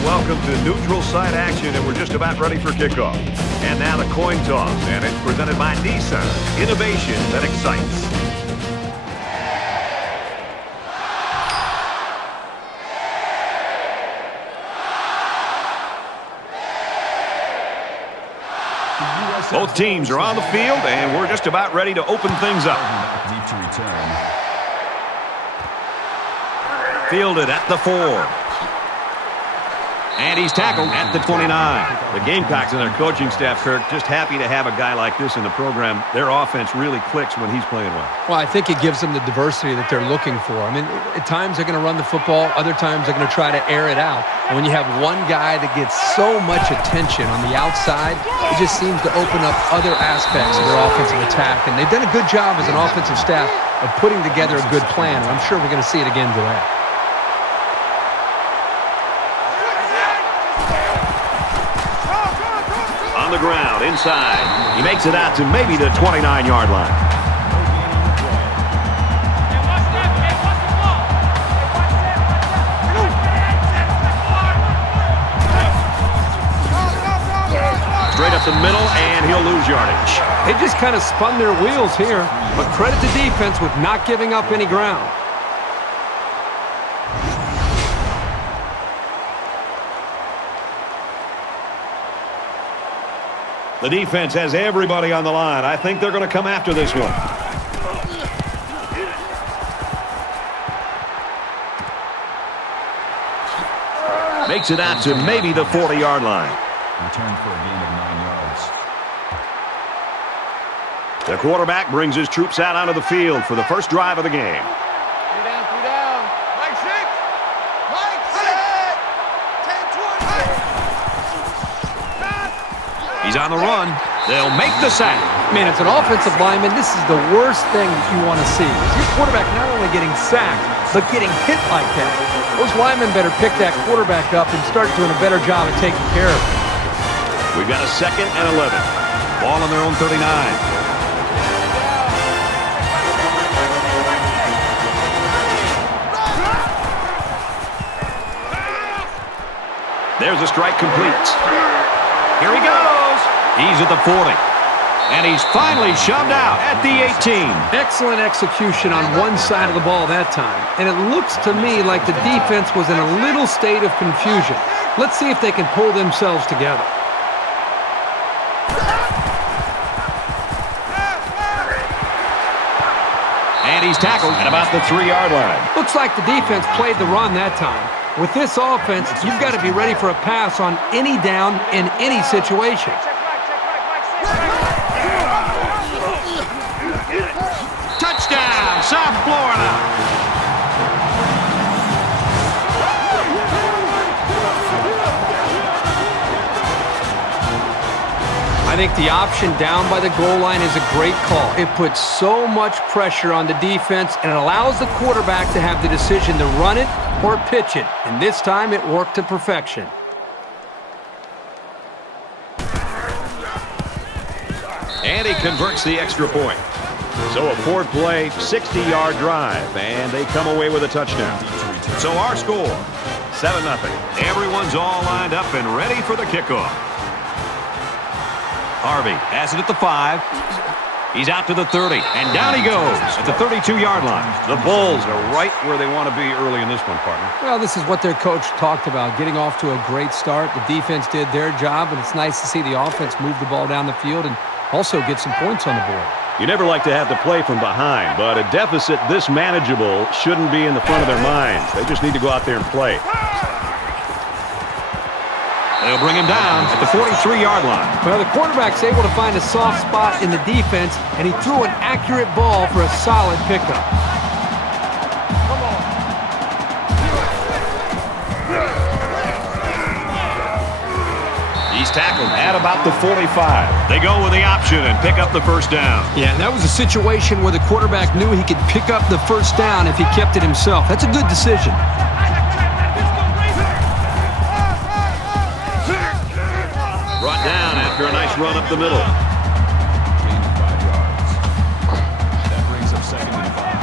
and welcome to neutral site action, and we're just about ready for kickoff. And now the coin toss, and it's presented by Nissan. Innovation that excites. Both teams are on the field, and we're just about ready to open things up. Deep to return. Fielded at the 4. And he's tackled at the 29. The Gamecocks and their coaching staff, Kirk, just happy to have a guy like this in the program. Their offense really clicks when he's playing well. Well, I think it gives them the diversity that they're looking for. I mean, at times they're going to run the football. Other times they're going to try to air it out. And when you have one guy that gets so much attention on the outside, it just seems to open up other aspects of their offensive attack. And they've done a good job as an offensive staff of putting together a good plan. And I'm sure we're going to see it again today. On the ground, inside. He makes it out to maybe the 29-yard line. Straight up the middle, and he'll lose yardage. They just kind of spun their wheels here, but credit to defense with not giving up any ground. The defense has everybody on the line. I think they're going to come after this one. Makes it out to maybe the 40-yard line. Return for a gain of 9 yards. The quarterback brings his troops out onto the field for the first drive of the game. He's on the run. They'll make the sack. Man, it's an offensive lineman. This is the worst thing that you want to see. Your quarterback not only getting sacked, but getting hit like that. Those linemen better pick that quarterback up and start doing a better job of taking care of him. We've got a 2nd and 11. Ball on their own 39. There's a strike complete. Here he goes. He's at the 40. And he's finally shoved out at the 18. Excellent execution on one side of the ball that time. And it looks to me like the defense was in a little state of confusion. Let's see if they can pull themselves together. And he's tackled at about the 3-yard line. Looks like the defense played the run that time. With this offense, you've got to be ready for a pass on any down in any situation. Touchdown, South Florida. I think the option down by the goal line is a great call. It puts so much pressure on the defense, and it allows the quarterback to have the decision to run it or pitch it. And this time it worked to perfection. And he converts the extra point. So a 4-play, 60-yard drive, and they come away with a touchdown. So our score, 7-0. Everyone's all lined up and ready for the kickoff. Harvey has it at the 5. He's out to the 30, and down he goes at the 32-yard line. The Bulls are right where they want to be early in this one, partner. Well, this is what their coach talked about, getting off to a great start. The defense did their job, and it's nice to see the offense move the ball down the field and also get some points on the board. You never like to have to play from behind, but a deficit this manageable shouldn't be in the front of their minds. They just need to go out there and play. They'll bring him down at the 43-yard line. Well, the quarterback's able to find a soft spot in the defense, and he threw an accurate ball for a solid pickup. He's tackled at about the 45. They go with the option and pick up the first down. Yeah, that was a situation where the quarterback knew he could pick up the first down if he kept it himself. That's a good decision. Brought down after a nice run up the middle. Gain of 5 yards. That brings up 2nd and 5.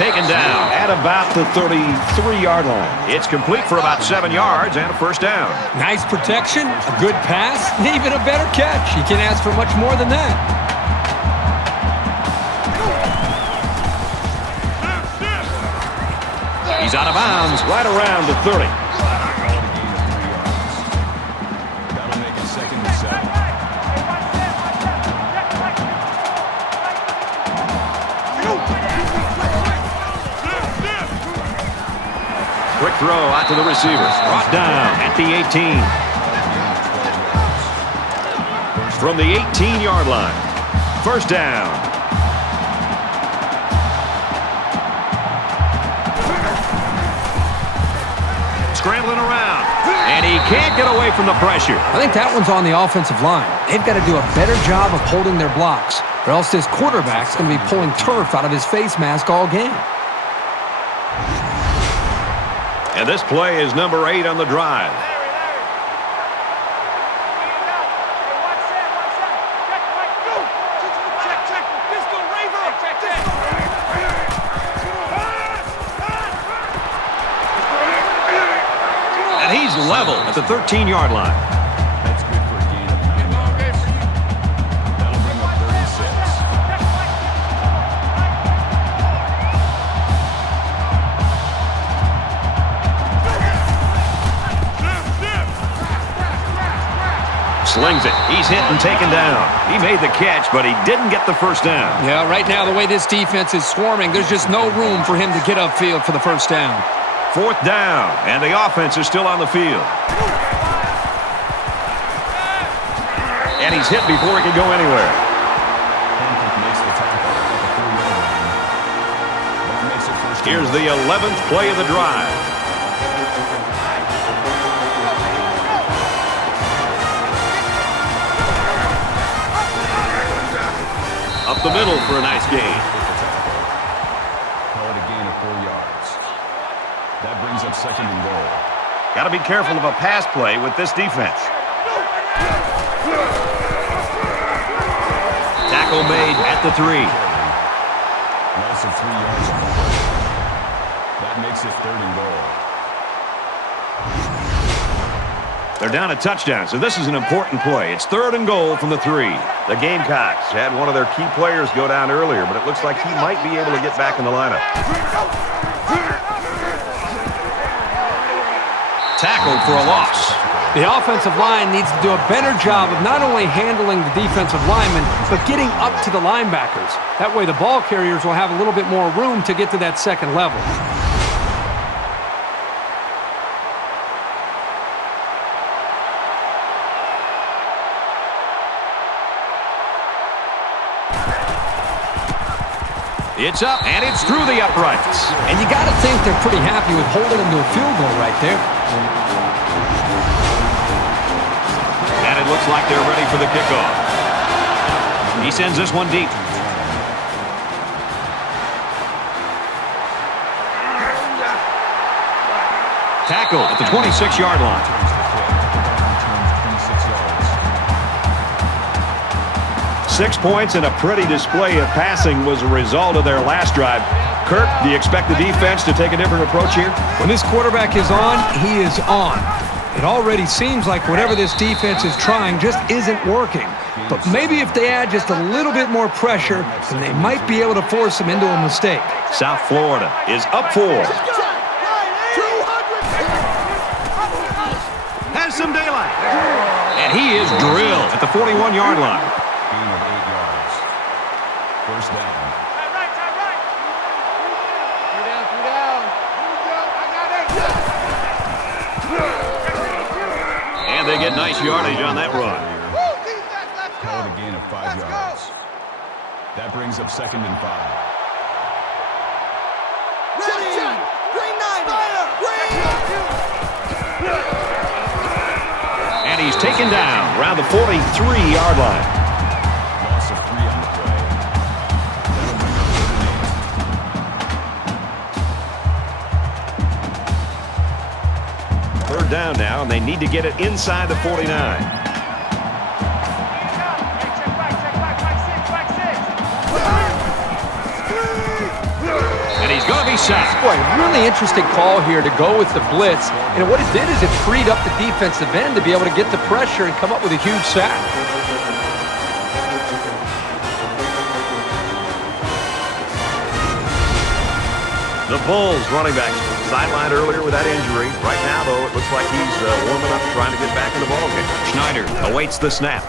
taken down at about the 33-yard line. It's complete for about 7 yards and a first down. Nice protection, a good pass, and even a better catch. You can't ask for much more than that. He's out of bounds right around the 30. That'll make it 2nd and 7. Quick throw out to the receiver. Brought down at the 18. From the 18-yard line. First down. Scrambling around. And he can't get away from the pressure. I think that one's on the offensive line. They've got to do a better job of holding their blocks, or else this quarterback's going to be pulling turf out of his face mask all game. And this play is number 8 on the drive. And he's level at the 13-yard line. That's good for a gain of 9 yards. That'll bring up 36. Slings it. He's hit and taken down. He made the catch, but he didn't get the first down. Yeah, right now, the way this defense is swarming, there's just no room for him to get upfield for the first down. 4th down, and the offense is still on the field. And he's hit before he can go anywhere. Hancock makes the tackle at the 4-yard line. That makes it first down. Here's the 11th play of the drive. Up the middle for a nice gain. Call it a gain of 4 yards. That brings up 2nd and goal. Got to be careful of a pass play with this defense. Tackle made at the 3. Loss of 3 yards on the play. That makes it 3rd and goal. They're down a touchdown, so this is an important play. It's 3rd and goal from the 3. The Gamecocks had one of their key players go down earlier, but it looks like he might be able to get back in the lineup. Tackled for a loss. The offensive line needs to do a better job of not only handling the defensive linemen, but getting up to the linebackers. That way the ball carriers will have a little bit more room to get to that second level. It's up, and it's through the uprights. And you got to think they're pretty happy with holding them to a field goal right there. And it looks like they're ready for the kickoff. He sends this one deep. Tackle at the 26-yard line. 6 points and a pretty display of passing was a result of their last drive. Kirk, do you expect the defense to take a different approach here? When this quarterback is on, he is on. It already seems like whatever this defense is trying just isn't working. But maybe if they add just a little bit more pressure, then they might be able to force him into a mistake. South Florida is up 4. Has some daylight. And he is drilled at the 41-yard line. Gain of 8 yards. First down. And they get nice yardage on that run. Call it a gain of 5 yards. That brings up 2nd and 5. And he's taken down around the 43-yard line. Loss of 3 on the play. That'll bring up 3rd and 8. 3rd down now, and they need to get it inside the 49. And he's going he's sacked. Boy, really interesting call here to go with the blitz. And what it did is it freed up the defensive end to be able to get the pressure and come up with a huge sack. The Bulls running back sidelined earlier with that injury. Right now, though, it looks like he's warming up, trying to get back in the ballgame. Schneider awaits the snap.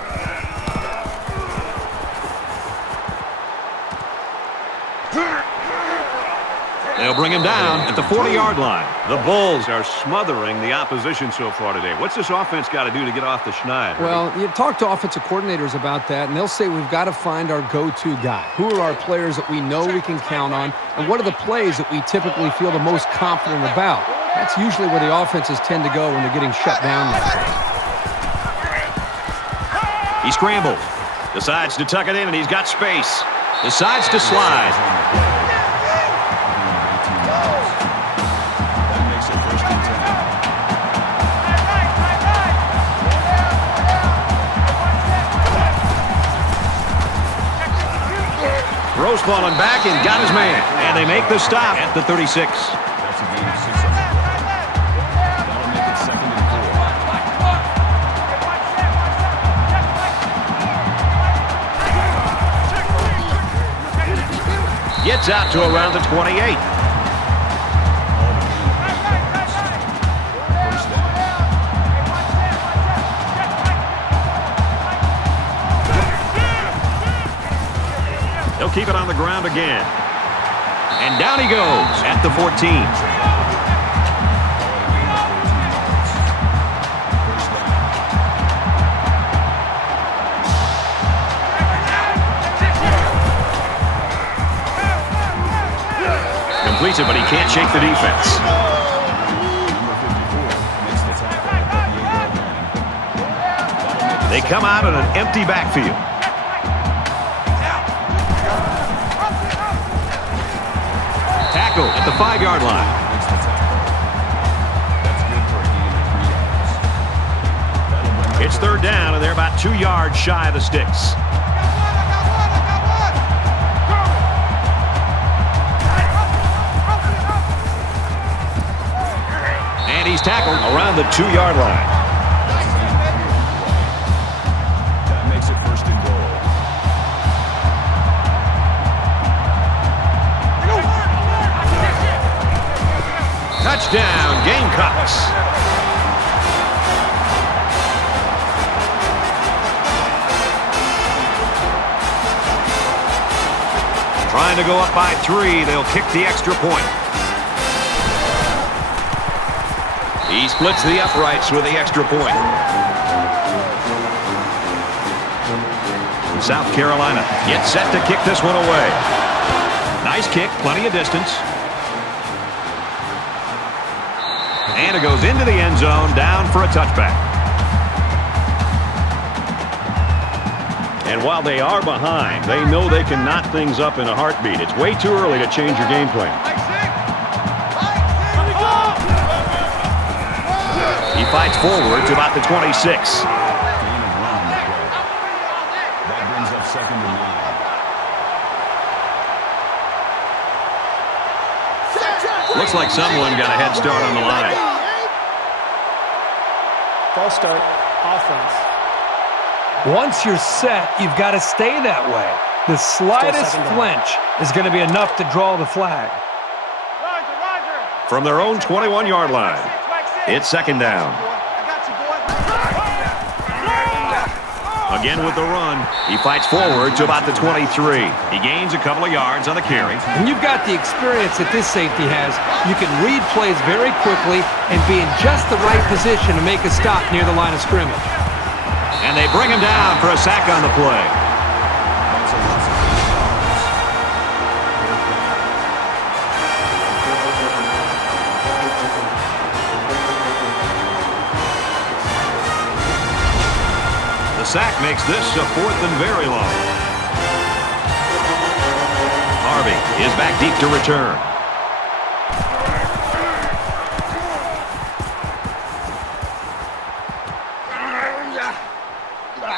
They'll bring him down at the 40-yard line. The Bulls are smothering the opposition so far today. What's this offense got to do to get off the schneid? Well, you talk to offensive coordinators about that, and they'll say we've got to find our go-to guy. Who are our players that we know we can count on, and what are the plays that we typically feel the most confident about? That's usually where the offenses tend to go when they're getting shut down like this. He scrambles. Decides to tuck it in, and he's got space. Decides to slide. Rose falling back and got his man. And they make the stop at the 36. That's a gain of 6 on the play. That'll make it 2nd and 4. Gets out to around the 28. They'll keep it on the ground again. And down he goes at the 14. Completes it, but he can't shake the defense. They come out in an empty backfield. Tackle at the 5-yard line. It's 3rd down, and they're about 2 yards shy of the sticks. And he's tackled around the 2-yard line. That makes it 1st and goal. Touchdown, Gamecocks. Trying to go up by 3. They'll kick the extra point. He splits the uprights with the extra point. South Carolina gets set to kick this one away. Nice kick, plenty of distance. And it goes into the end zone, down for a touchback. And while they are behind, they know they can knot things up in a heartbeat. It's way too early to change your game plan. He fights forward to about the 26. That brings up 2nd and 9. Looks like someone got a head start on the line. False start, offense. Once you're set, you've got to stay that way. The slightest flinch is going to be enough to draw the flag. From their own 21-yard line, it's 2nd down. Again with the run. He fights forward to about the 23. He gains a couple of yards on the carry. When you've got the experience that this safety has, you can read plays very quickly and be in just the right position to make a stop near the line of scrimmage. And they bring him down for a sack on the play. The sack makes this a 4th and very long. Harvey is back deep to return.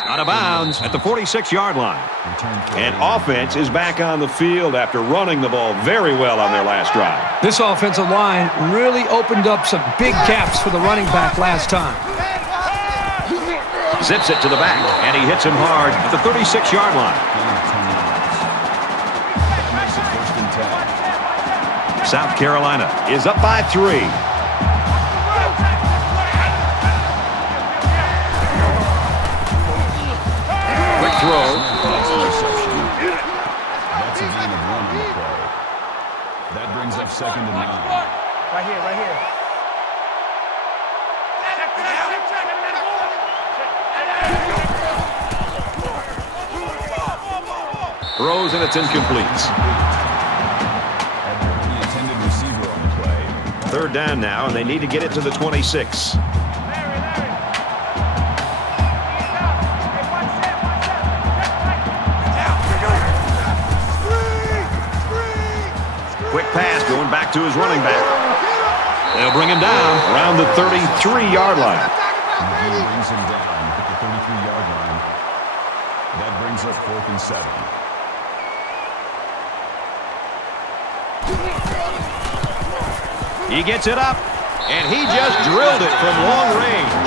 Out of bounds. downs at the 46-yard line. Return for And a- offense is back on the field after running the ball very well on their last drive. This offensive line really opened up some big gaps for the running back last time. Zips it to the back, and he hits him hard at the 36-yard line. gain of 10 yards. That makes it 1st and 10. South Carolina is up by 3. Quick throw. Nice reception. That's a gain of 1 on the play. That brings up 2nd and 9. Right here, right here. Throws, and it's incomplete. Had the intended receiver on the play. 3rd down now, and they need to get it to the 26. Quick pass going back to his running back. They'll bring him down around the 33-yard line. McGee brings him down at the 33-yard line. That brings up 4th and 7. He gets it up, and he just drilled it from long range.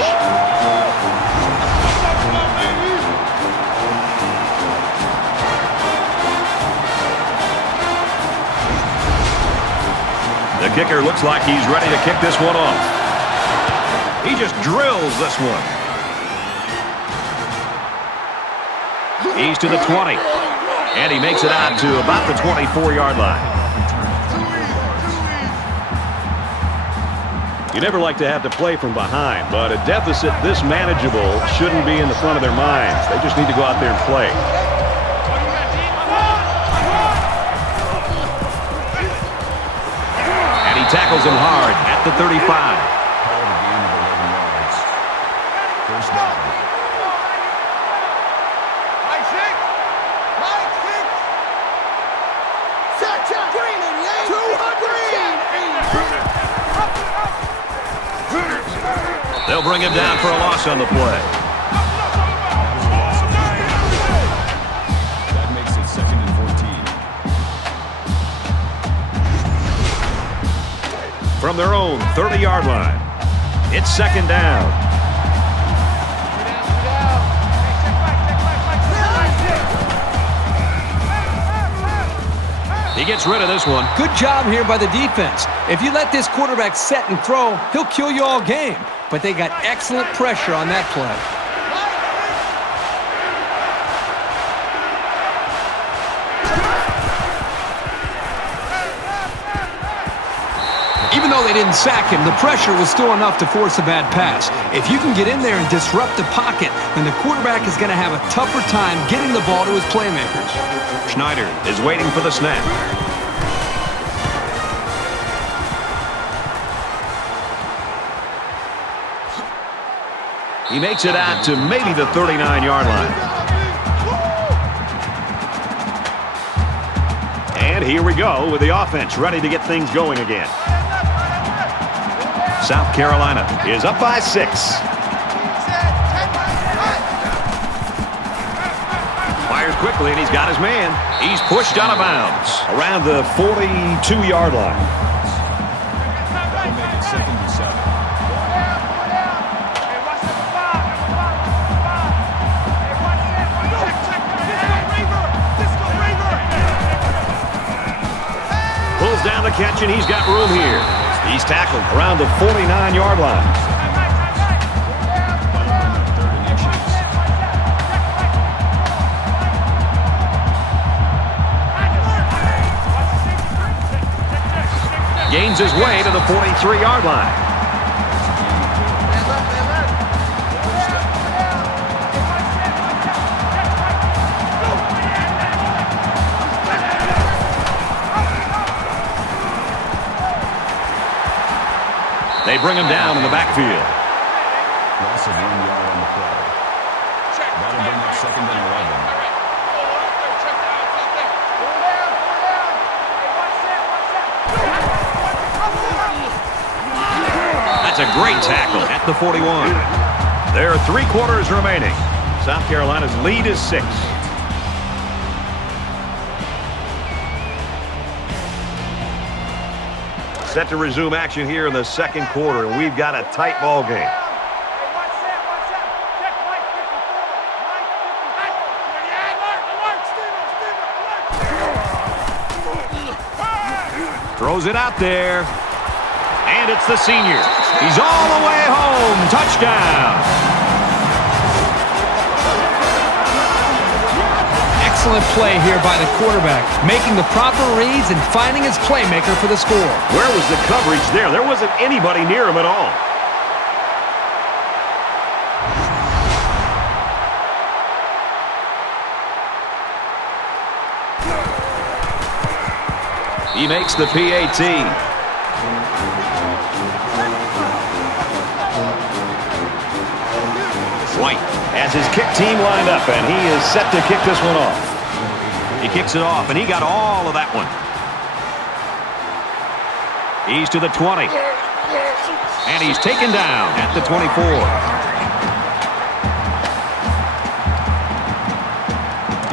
The kicker looks like he's ready to kick this one off. He just drills this one. He's to the 20, and he makes it out to about the 24-yard line. You never like to have to play from behind, but a deficit this manageable shouldn't be in the front of their minds. They just need to go out there and play. And he tackles him hard at the 35. Called a gain of 11 yards. 1st down. They'll bring him down for a loss on the play. That makes it 2nd and 14. From their own 30-yard line, it's 2nd down. He gets rid of this one. Good job here by the defense. If you let this quarterback set and throw, he'll kill you all game. But they got excellent pressure on that play. Even though they didn't sack him, the pressure was still enough to force a bad pass. If you can get in there and disrupt the pocket, then the quarterback is going to have a tougher time getting the ball to his playmakers. Schneider is waiting for the snap. He makes it out to maybe the 39-yard line. And here we go with the offense ready to get things going again. South Carolina is up by 6. Fires quickly, and he's got his man. He's pushed out of bounds around the 42-yard line. That'll make it 2nd and 7. Pulls down the catch, and he's got room here. He's tackled around the 49-yard line. Gains his way to the 43-yard line. They bring him down in the backfield. Loss of 1 yard on the play. That'll bring up 2nd and 11. That's a great tackle at the 41. There are 3 quarters remaining. South Carolina's lead is 6. Set to resume action here in the second quarter, and we've got a tight ball game. Throws it out there. And it's the senior. He's all the way home. Touchdown. Excellent play here by the quarterback, making the proper reads and finding his playmaker for the score. Where was the coverage there? There wasn't anybody near him at all. He makes the PAT. White has his kick team lined up, and he is set to kick this one off. He kicks it off, and he got all of that one. He's to the 20. And he's taken down at the 24.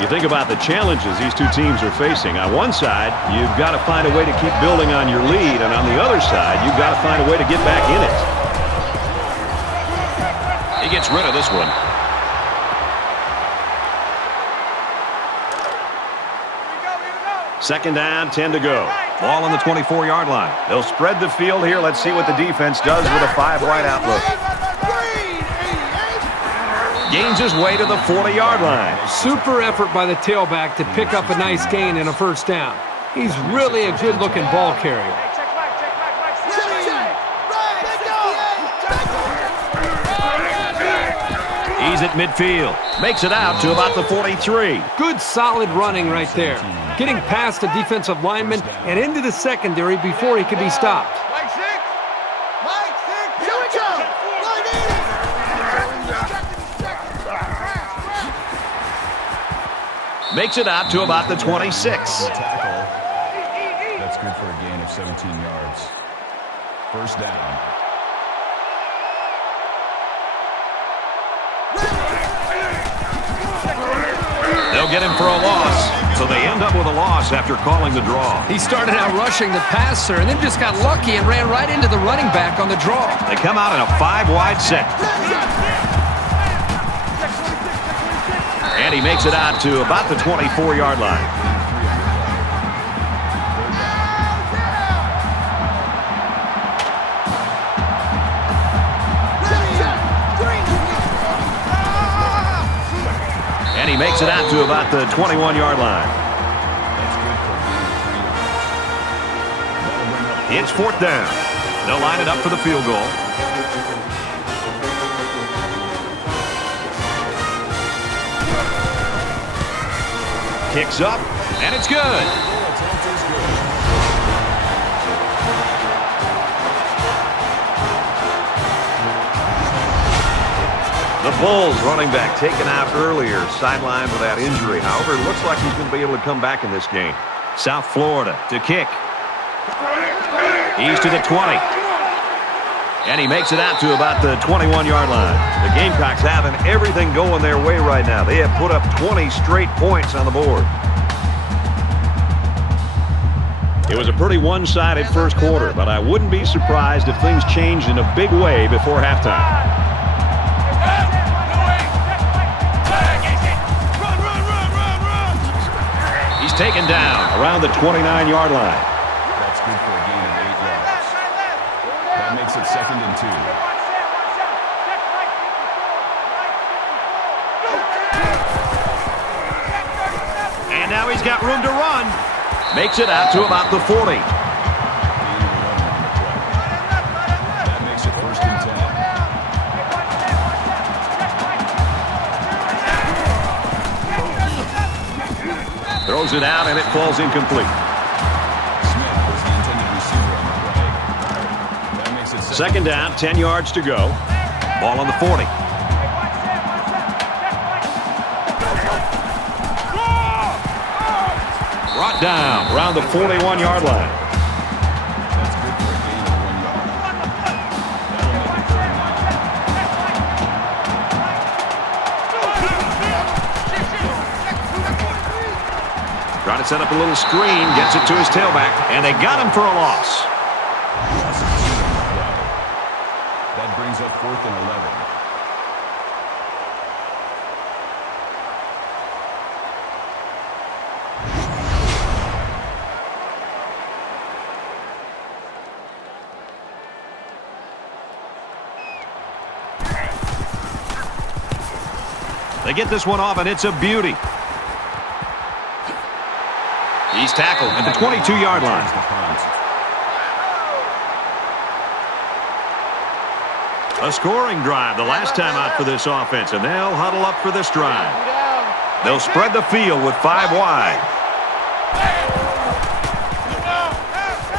You think about the challenges these two teams are facing. On one side, you've got to find a way to keep building on your lead, and on the other side, you've got to find a way to get back in it. He gets rid of this one. Second down, 10 to go. Ball on the 24-yard line. They'll spread the field here. Let's see what the defense does with a 5-wide outlook. Gains his way to the 40-yard line. Super effort by the tailback to pick up a nice gain and a first down. He's really a good-looking ball carrier. He's at midfield. Makes it out to about the 43. Good, solid running right there. Getting past the defensive lineman and into the secondary before he could be stopped. Makes it out to about the 26. That's good for a gain of 17 yards. First down. They'll get him for a loss, so they end up with a loss after calling the draw. He started out rushing the passer and then just got lucky and ran right into the running back on the draw. They come out in a 5-wide set. And he makes it out to about the 24-yard line. And he makes it out to about the 21-yard line. It's fourth down. They'll line it up for the field goal. Kicks up, and it's good. The Bulls running back taken out earlier, sidelined with that injury. However, it looks like he's going to be able to come back in this game. South Florida to kick. He's to the 20. And he makes it out to about the 21-yard line. The Gamecocks having everything going their way right now. They have put up 20 straight points on the board. It was a pretty one-sided first quarter, but I wouldn't be surprised if things changed in a big way before halftime. He's taken down around the 29-yard line. That's good for a gain of 8 yards. That makes it second and 2. And now he's got room to run. Makes it out to about the 40. That makes it first and 10. Throws it out, and it falls incomplete. Smith was the intended receiver on the play. That makes it Second down, 10 yards to go. Ball on the 40. Brought down around the 41-yard line. That's good for a gain of 1 yard. That'll make it 39. to set up a little screen, gets it to his tailback, and they got him for a loss. That brings up 4th and 11. They get this one off, and it's a beauty. He's tackled at the 22-yard line. A scoring drive the last time out for this offense, and they'll huddle up for this drive. They'll spread the field with 5 wide.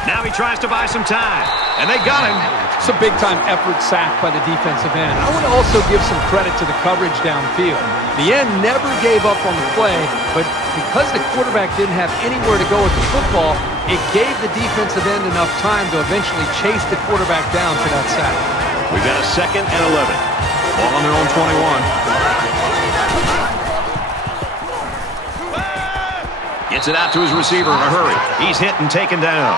Now he tries to buy some time, and they got him. It's a big-time effort sack by the defensive end. I want to also give some credit to the coverage downfield. The end never gave up on the play, but because the quarterback didn't have anywhere to go with the football, it gave the defensive end enough time to eventually chase the quarterback down for that sack. We've got a 2nd and 11. Ball on their own 21. Gets it out to his receiver in a hurry. He's hit and taken down.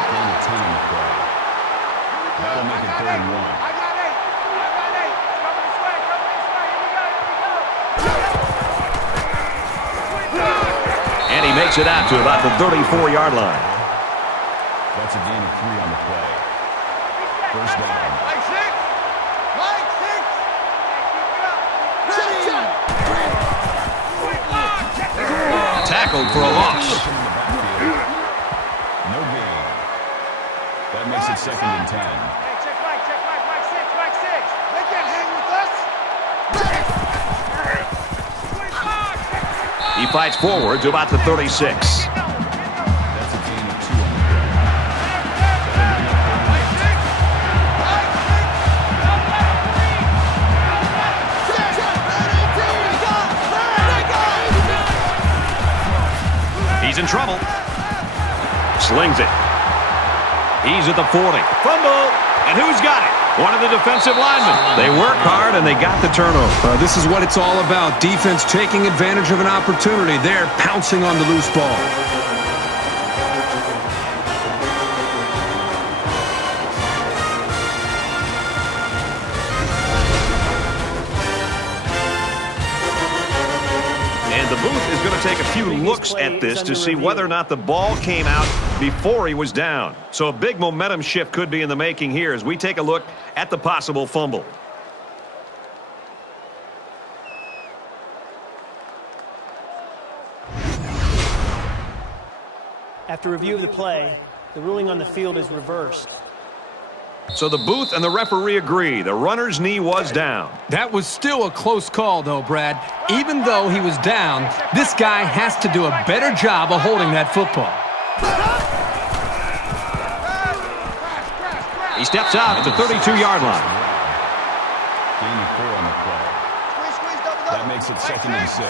That'll make it 3rd and 1. And he makes it out to about the 34-yard line. That's a gain of 3 on the play. 1st down. Tackled for a loss. No gain. That makes it 2nd and 10. He fights forward to about the 36. That's a gain of 2 on the play. He's in trouble. Slings it. He's at the 40. Fumble. And who's got it? One of the defensive linemen. They work hard, and they got the turnover. This is what it's all about. Defense taking advantage of an opportunity. They're pouncing on the loose ball. And the booth is going to take a few looks at this to see whether or not the ball came out before he was down. So a big momentum shift could be in the making here as we take a look at the possible fumble. After review of the play, the ruling on the field is reversed. So the booth and the referee agree. The runner's knee was down. That was still a close call, though, Brad. Even though he was down, this guy has to do a better job of holding that football. He steps out at the 32-yard line. Gain of 4 on the play. That makes it 2nd and 6.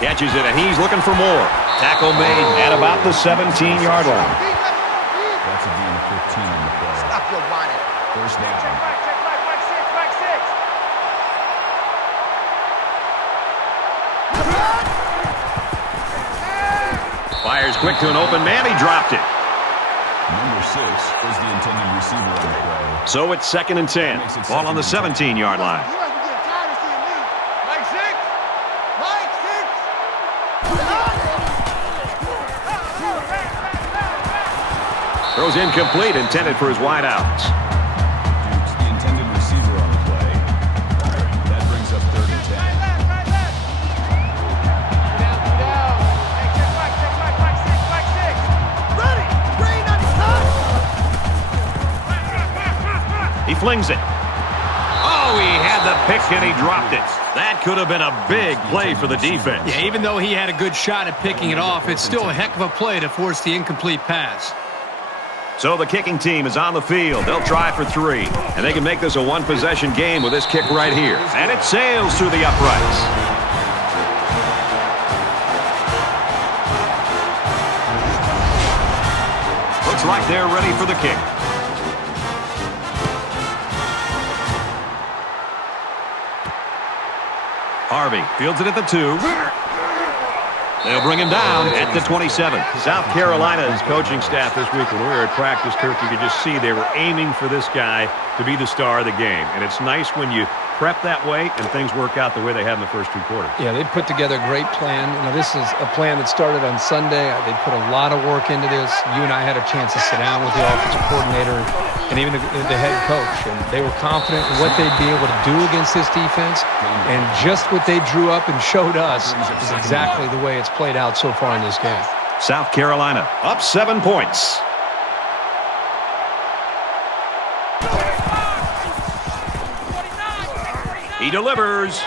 Catches it, and he's looking for more. Tackle made at about the 17-yard line. That's a gain of 15 on the play. Stop your whining. 1st down. Fires quick to an open man. He dropped it. Number 6 was the intended receiver on the play. So it's 2nd and 10. Ball on the 17-yard line. Throws incomplete, intended for his wideouts. Duke's the intended receiver on the play. That brings up 3rd and 10. He flings it. Oh, he had the pick and he dropped it. That could have been a big play for the defense. Yeah, even though he had a good shot at picking it off, it's still a heck of a play to force the incomplete pass. So the kicking team is on the field. They'll try for 3. And they can make this a one-possession game with this kick right here. And it sails through the uprights. Looks like they're ready for the kick. Harvey fields it at the 2. They'll bring him down at the 27. South Carolina's coaching staff this week, when we were at practice, Kirk, you could just see they were aiming for this guy to be the star of the game. And it's nice when you prep that way and things work out the way they have in the first 2 quarters. Yeah, they put together a great plan. This is a plan that started on Sunday. They put a lot of work into this. You and I had a chance to sit down with the offensive coordinator and even the head coach. And they were confident in what they'd be able to do against this defense. And just what they drew up and showed us is exactly the way it's played out so far in this game. South Carolina up 7 points. He delivers.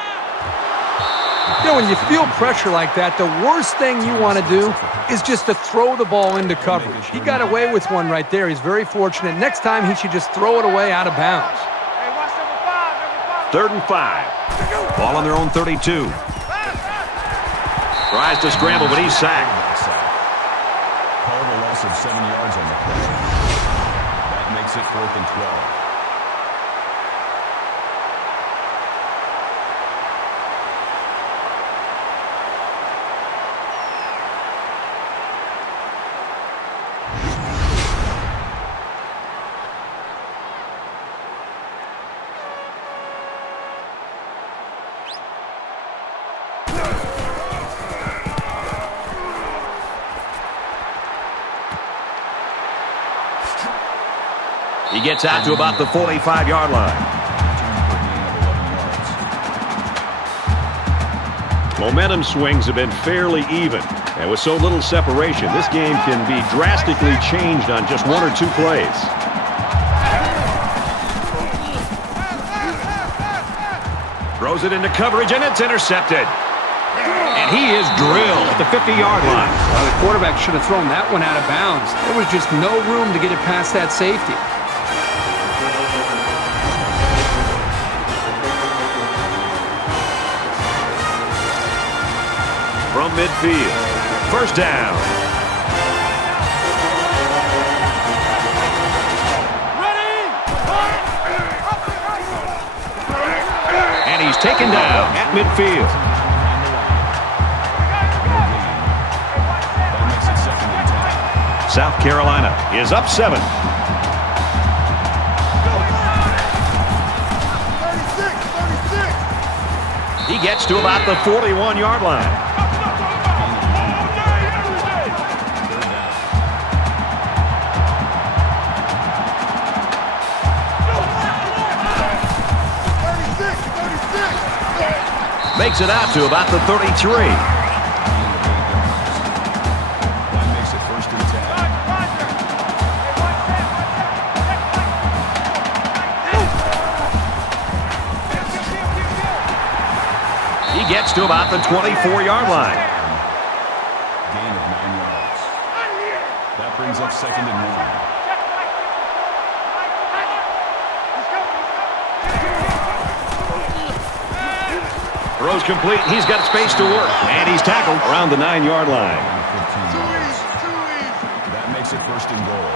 When you feel pressure like that, the worst thing you want to do is just to throw the ball into coverage. He got away with one right there. He's very fortunate. Next time, he should just throw it away out of bounds. 3rd and 5. Ball on their own 32. Tries to scramble, but he's sacked. Called a loss of 7 yards on the play. That makes it 4th and 12. He gets out to about the 45-yard line. Momentum swings have been fairly even. And with so little separation, this game can be drastically changed on just 1 or 2 plays. Throws it into coverage, and it's intercepted. And he is drilled at the 50-yard line. The quarterback should have thrown that one out of bounds. There was just no room to get it past that safety. From midfield, 1st down. And he's taken down at midfield. South Carolina is up 7. He gets to about the 41-yard line. Makes it out to about the 33. That makes it 1st and 10. He gets to about the 24-yard line. Gain of 9 yards. That brings up 2nd and 1. Throws complete. He's got space to work. And he's tackled around the 9-yard line. 15 yards. That makes it 1st and goal.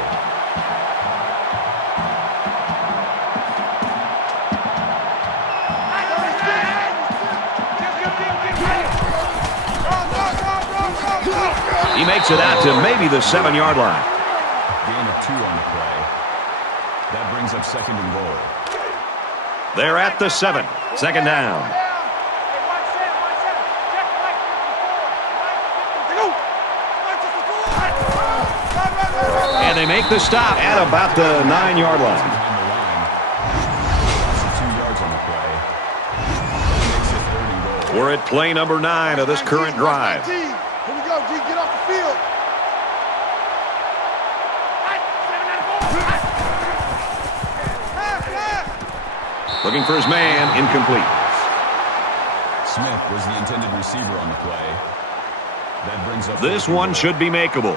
He makes it out to maybe the 7-yard line. Gain of 2 on the play. That brings up 2nd and goal. They're at the 7. 2nd down. And they make the stop at about the 9-yard line. Behind the line. Loss of 2 yards on the play. That makes it 3rd and goal. We're at play number 9 of this current drive. Here we go, G. Get off the field. Looking for his man. Incomplete. Smith was the intended receiver on the play. That brings up This one should be makeable.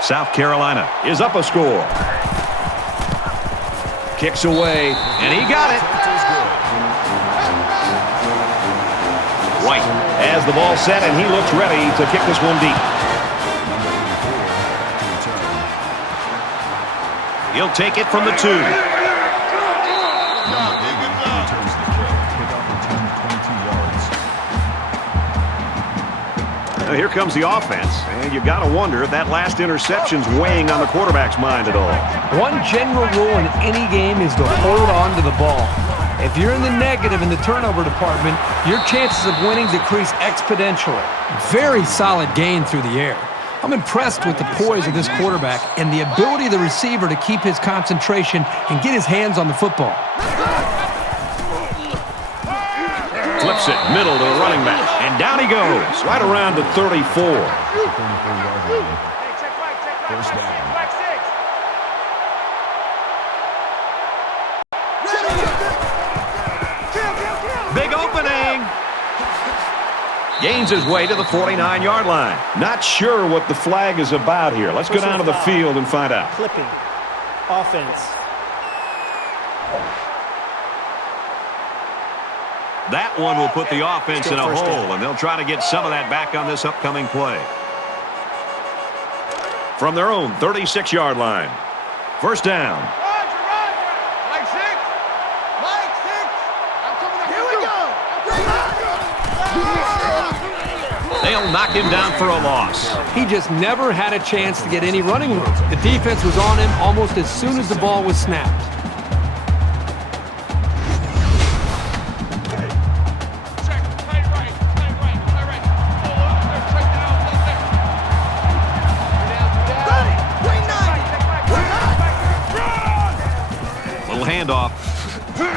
South Carolina is up a score. Kicks away, and he got it. White has the ball set, and he looks ready to kick this one deep. He'll take it from the 2. Returns the kick. Now, here comes the offense, and you got to wonder if that last interception's weighing on the quarterback's mind at all. One general rule in any game is to hold on to the ball. If you're in the negative in the turnover department, your chances of winning decrease exponentially. Very solid gain through the air. I'm impressed with the poise of this quarterback and the ability of the receiver to keep his concentration and get his hands on the football. Flips it middle to the running back, and down he goes, right around the 34. 34-yard line. First down. Big opening. Gains his way to the 49-yard line. Not sure what the flag is about here. Let's go down to the field and find out. Clipping. Offense. That one will put the offense in a hole, and they'll try to get some of that back on this upcoming play. From their own 36-yard line. First down. Mike six. I'm coming up. Here we go. They'll knock him down for a loss. He just never had a chance to get any running room. The defense was on him almost as soon as the ball was snapped. Handoff.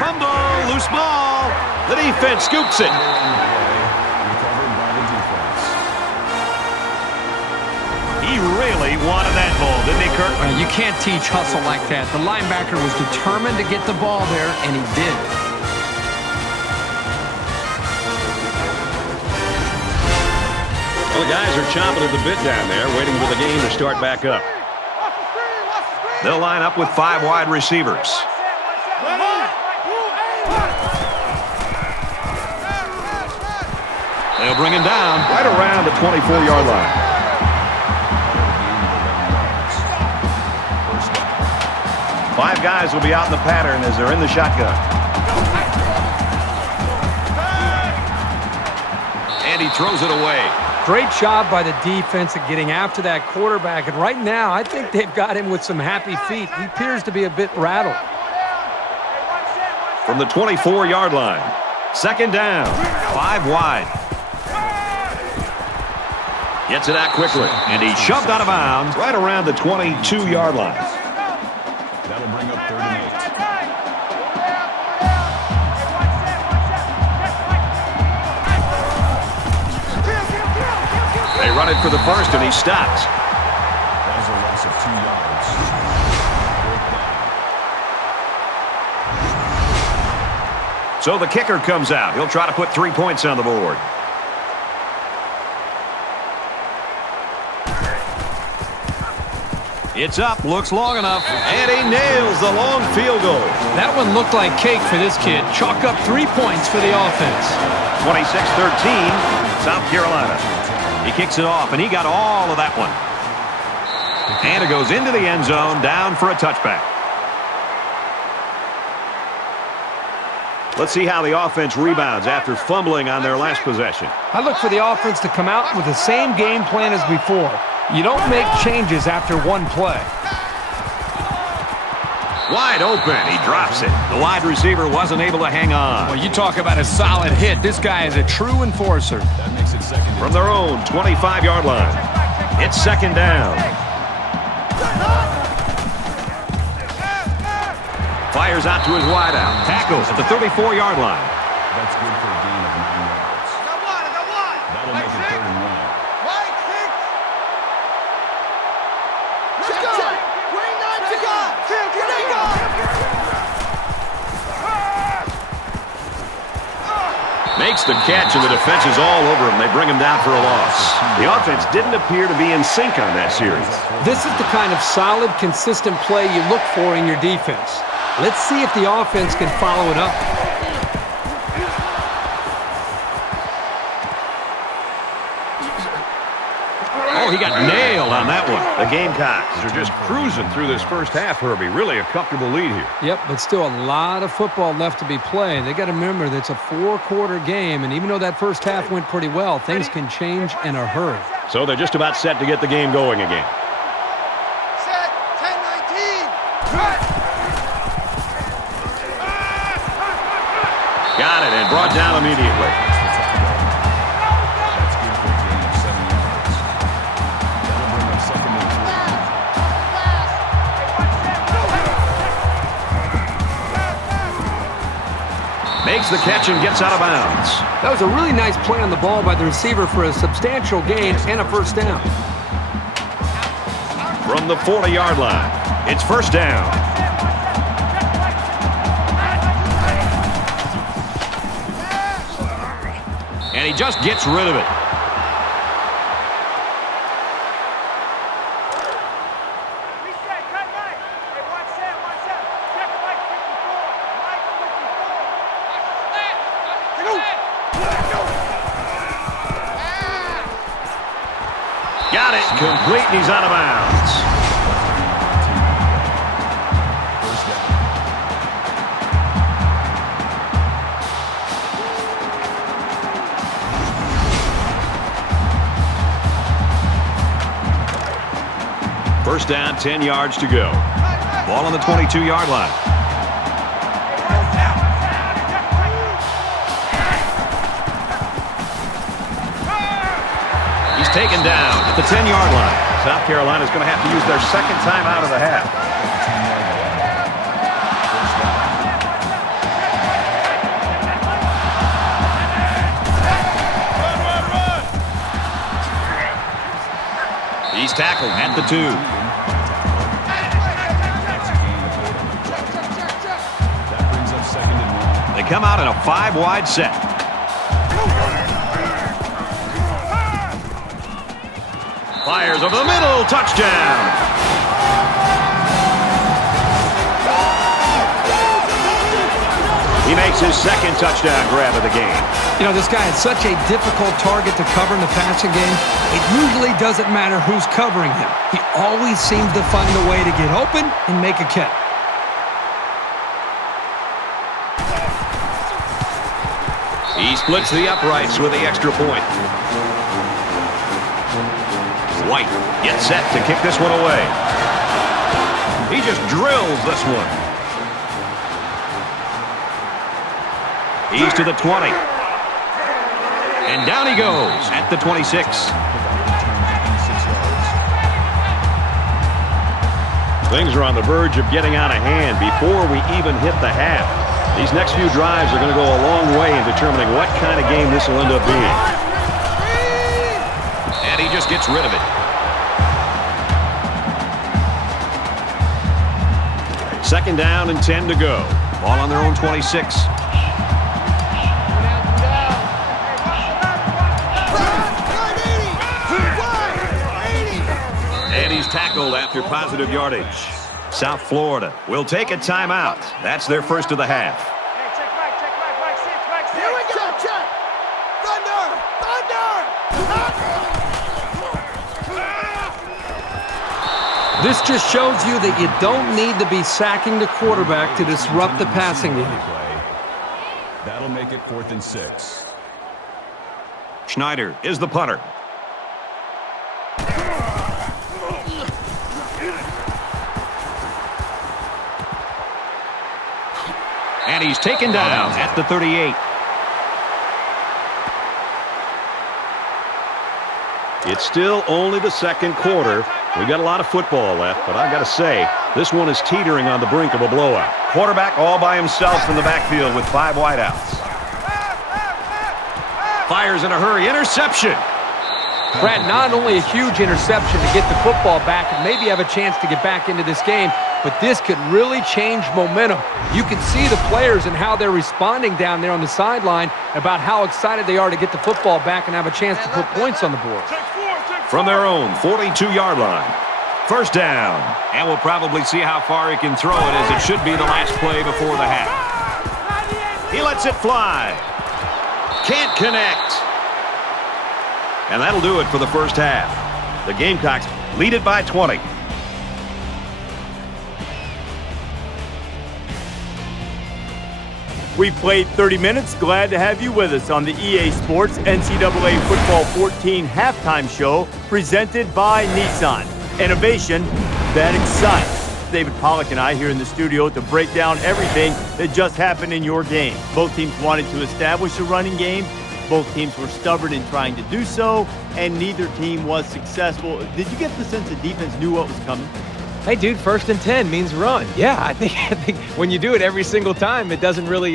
Fumble, loose ball. The defense scoops it. Recovered by the defense. He really wanted that ball, didn't he, Kirk? Well, you can't teach hustle like that. The linebacker was determined to get the ball there, and he did. Well, the guys are chomping at the bit down there, waiting for the game to start back up. They'll line up with 5 wide receivers. They'll bring him down right around the 24-yard line. Five guys will be out in the pattern as they're in the shotgun. And he throws it away. Great job by the defense at getting after that quarterback. And right now, I think they've got him with some happy feet. He appears to be a bit rattled. From the 24-yard line. Second down. 5 wide. Gets it out quickly. And he shoved out of bounds right around the 22-yard line. That'll bring up 3rd and 8. They run it for the first, and he stops. That is a loss of 2 yards. 4th down. So the kicker comes out. He'll try to put 3 points on the board. It's up, looks long enough, and he nails the long field goal. That one looked like cake for this kid. Chalk up 3 points for the offense. 26-13, South Carolina. He kicks it off, and he got all of that one. And it goes into the end zone, down for a touchback. Let's see how the offense rebounds after fumbling on their last possession. I look for the offense to come out with the same game plan as before. You don't make changes after one play. Wide open. He drops it. The wide receiver wasn't able to hang on. Well, you talk about a solid hit. This guy is a true enforcer. That makes it 2nd and From their own 25-yard line. It's 2nd down. Fires out to his wideout. Tackles at the 34-yard line. That's good for a gain of 9 yards. That'll make it 3rd and 1. Makes the catch, and the defense is all over him. They bring him down for a loss. The offense didn't appear to be in sync on that series. This is the kind of solid, consistent play you look for in your defense. Let's see if the offense can follow it up. Oh, he got nailed tackled on that one. The Gamecocks are just cruising through this first half, Herbie. Really a comfortable lead here. Yep, but still a lot of football left to be played. They got to remember that it's a 4-quarter game, and even though that first half went pretty well, things can change in a hurry. So they're just about set to get the game going again. Set. 10-19. Got it, and brought down immediately. That's good for a gain of 7 yards. That'll bring up second and 3. Makes the catch and gets out of bounds. That was a really nice play on the ball by the receiver for a substantial gain and a first down. From the 40-yard line, it's first down. And he just gets rid of it. Reset. Cut right. Hey, watch that. Check Mike 54. Got it. Complete, and he's out of bounds. First down. First down, 10 yards to go. Ball on the 22-yard line. He's taken down at the 10-yard line. South Carolina's going to have to use their second time out of the half. He's tackled at the 2. That brings up second and 1. They come out in a 5-wide set. Fires over the middle. Touchdown. He makes his second touchdown grab of the game. You know, this guy is such a difficult target to cover in the passing game. It usually doesn't matter who's covering him. He always seems to find a way to get open and make a catch. He splits the uprights with the extra point. White gets set to kick this one away. He just drills this one. He's to the 20. And down he goes at the 26. Things are on the verge of getting out of hand before we even hit the half. These next few drives are going to go a long way in determining what kind of game this will end up being. And he just gets rid of it. Second down and 10 to go. Ball on their own 26. And he's tackled after positive yardage. South Florida will take a timeout. That's their first of the half. Hey, check Mike 6. Here we go, check. Thunder. This just shows you that you don't need to be sacking the quarterback to disrupt the passing game. That'll make it 4th and 6. Schneider is the punter. And he's taken down at the 38. It's still only the second quarter. We've got a lot of football left, but I've got to say, this one is teetering on the brink of a blowout. Quarterback all by himself in the backfield with 5 wideouts. Fires in a hurry. Interception. Brad, not only a huge interception to get the football back and maybe have a chance to get back into this game, but this could really change momentum. You can see the players and how they're responding down there on the sideline about how excited they are to get the football back and have a chance to put points on the board. From their own 42-yard line. First down. And we'll probably see how far he can throw it, as it should be the last play before the half. He lets it fly. Can't connect. And that'll do it for the first half. The Gamecocks Lead it by 20. We played 30 minutes. Glad to have you with us on the EA Sports NCAA Football 14 halftime show presented by Nissan. Innovation that excites. David Pollack and I here in the studio to break down everything that just happened in your game. Both teams wanted to establish a running game. Both teams were stubborn in trying to do so, and neither team was successful. Did you get the sense the defense knew what was coming? Hey, dude, 1st and 10 means run. Yeah, I think when you do it every single time, it doesn't really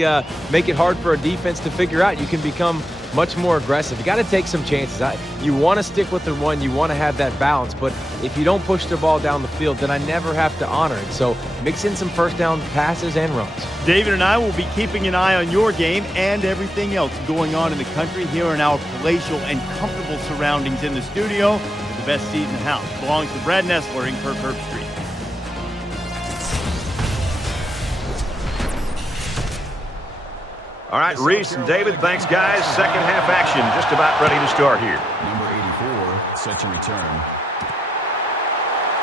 make it hard for a defense to figure out. You can become much more aggressive. You got to take some chances. You want to stick with the run. You want to have that balance. But if you don't push the ball down the field, then I never have to honor it. So mix in some first down passes and runs. David and I will be keeping an eye on your game and everything else going on in the country here in our palatial and comfortable surroundings in the studio. The best seat in the house belongs to Brad Nessler in Kirk Street. All right, Reese and David, thanks, guys. Second half action just about ready to start here. Number 84 set to return.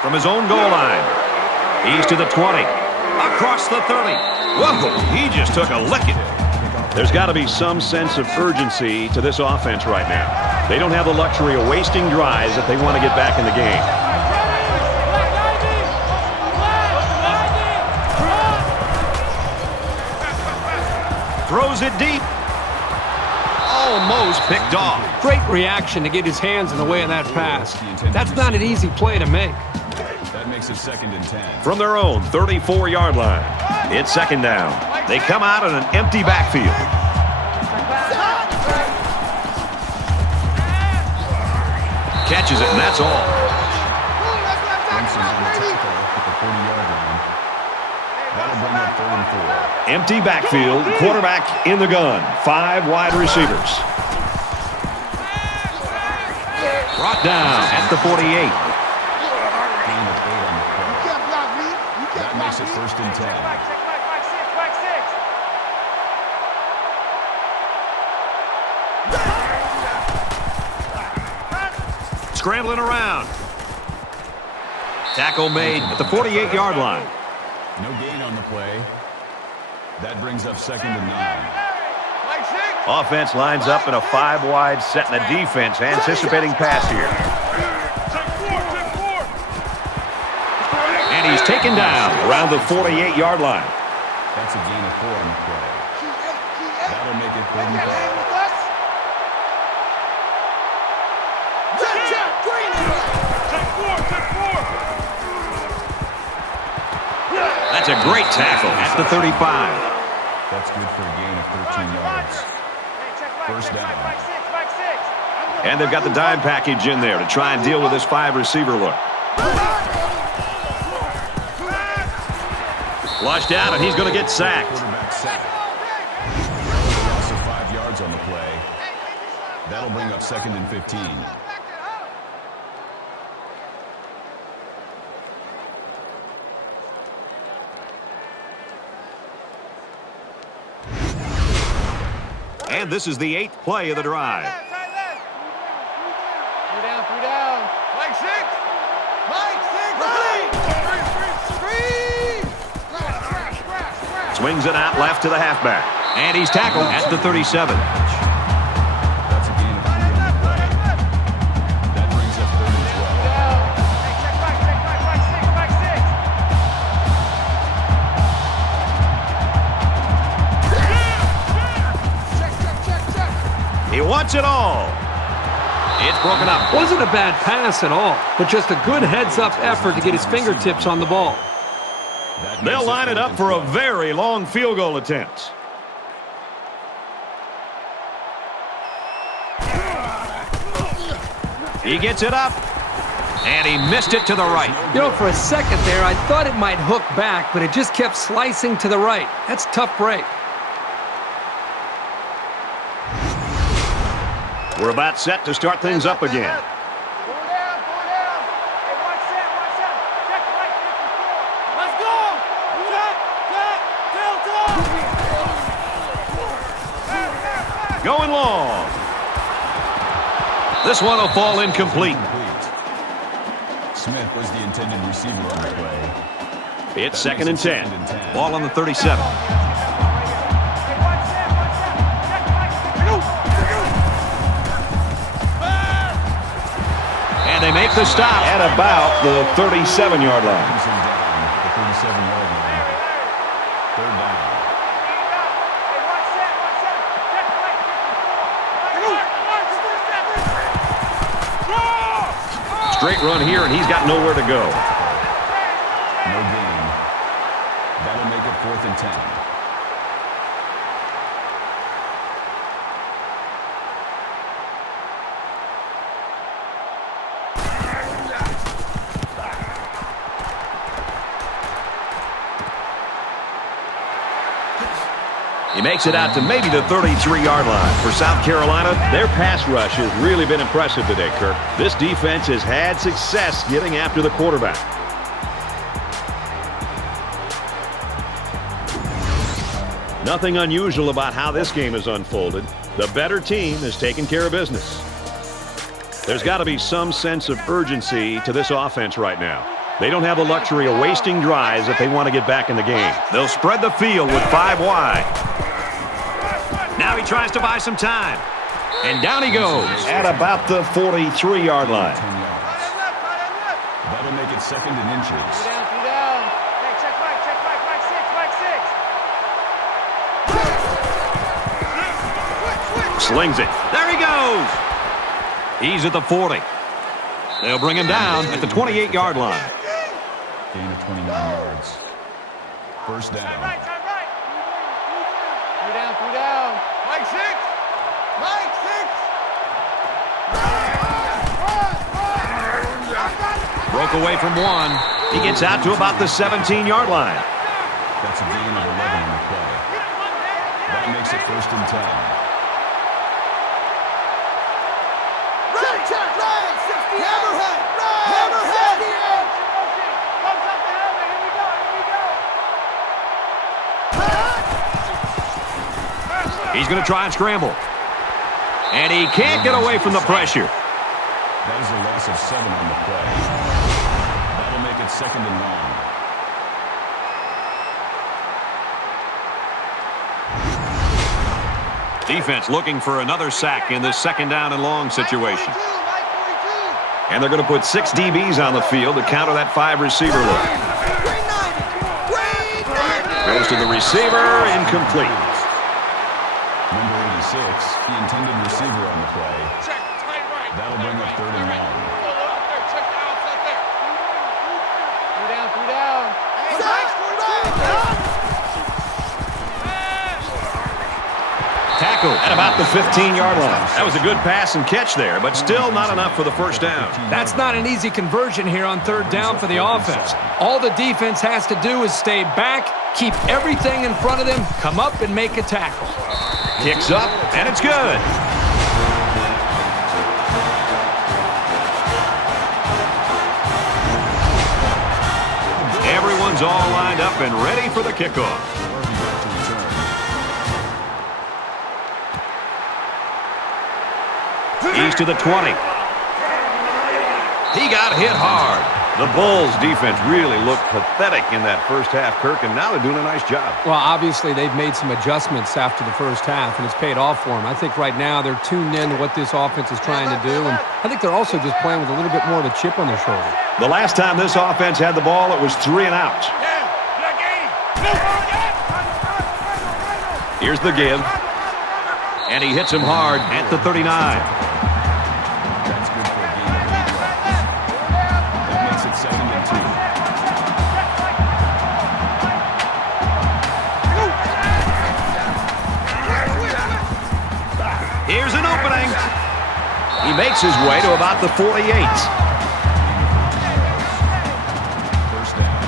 From his own goal line, he's to the 20, across the 30. Whoa, he just took a licking. There's got to be some sense of urgency to this offense right now. They don't have the luxury of wasting drives if they want to get back in the game. Throws it deep. Almost picked off. Great reaction to get his hands in the way of that pass. That's not an easy play to make. That makes it 2nd and 10. From their own 34-yard line, it's 2nd down. They come out in an empty backfield. Catches it, and that's all. Clemson on the tackle at the 40-yard line. That'll bring up 3rd and 4. Empty backfield, quarterback in the gun. 5 wide receivers. Brought down at the 48. Gain of 8 on the play. That makes it 1st and 10. Scrambling around. Tackle made at the 48-yard line. No gain on the play. That brings up 2nd and 9. Offense lines up in a 5-wide set, and the defense anticipating pass here. And he's taken down around the 48-yard line. That's a gain of 4 on the play. That'll make it 3rd and 5. That's a great tackle at the 35. That's good for a gain of 13 yards. 1st down. And they've got the dime package in there to try and deal with this 5-receiver look. Flushed out, and he's going to get sacked. Quarterback sack. Loss of 5 yards on the play. That'll bring up 2nd and 15. And this is the 8th play of the drive. 3 down. Mike 6. Swings it out left to the halfback. And he's tackled at the 37. That's a gain of 3 on the play. That brings up 3rd and 12. He wants it all. It's broken up. Wasn't a bad pass at all, but just a good heads-up effort to get his fingertips on the ball. They'll line it up for a very long field goal attempt. He gets it up, and he missed it to the right. You know, for a second there, I thought it might hook back, but it just kept slicing to the right. That's a tough break. We're about set to start things up again. Going long. This one will fall incomplete. Smith was the intended receiver on the play. It's second and 10. Ball on the 37. And they make the stop at about the 37-yard line. Brings him down at the 37-yard line. Third down. Straight run here, and he's got nowhere to go. No gain. That'll make it 4th and 10. He makes it out to maybe the 33-yard line. For South Carolina, their pass rush has really been impressive today, Kirk. This defense has had success getting after the quarterback. Nothing unusual about how this game has unfolded. The better team has taken care of business. There's got to be some sense of urgency to this offense right now. They don't have the luxury of wasting drives if they want to get back in the game. They'll spread the field with 5 wide. Now he tries to buy some time. And down he goes at about the 43-yard line. 10 yards. That'll make it 2nd and inches. Hey, check Mike 6. Slings it. There he goes. He's at the 40. They'll bring him down at the 28-yard line. Gain of 29 yards. First down. Right. 3 down. Mike 6. Broke away from one. He gets out to about the 17-yard line. That's a gain of 11 on the play. That makes it 1st and 10. He's going to try and scramble. And he can't get away from the pressure. That is a loss of 7 on the play. That'll make it 2nd and long. Defense looking for another sack in this 2nd down and long situation. And they're going to put 6 DBs on the field to counter that 5-receiver look. Goes to the receiver, incomplete. Number 86, the intended receiver on the play. That'll bring up 3rd and long. 3 down. Tackle at about the 15-yard line. That was a good pass and catch there, but still not enough for the first down. That's not an easy conversion here on 3rd down for the offense. All the defense has to do is stay back, keep everything in front of them, come up and make a tackle. Kicks up, and it's good. Everyone's all lined up and ready for the kickoff. He's to the 20. He got hit hard. The Bulls' defense really looked pathetic in that first half, Kirk, and now they're doing a nice job. Well, obviously, they've made some adjustments after the first half, and it's paid off for them. I think right now they're tuned in to what this offense is trying to do, and I think they're also just playing with a little bit more of a chip on their shoulder. The last time this offense had the ball, it was 3 and out. Here's the give. And he hits him hard at the 39. That's good for a gain of 8 yards. That makes it 2nd and 2. Here's an opening. He makes his way to about the 48. First down.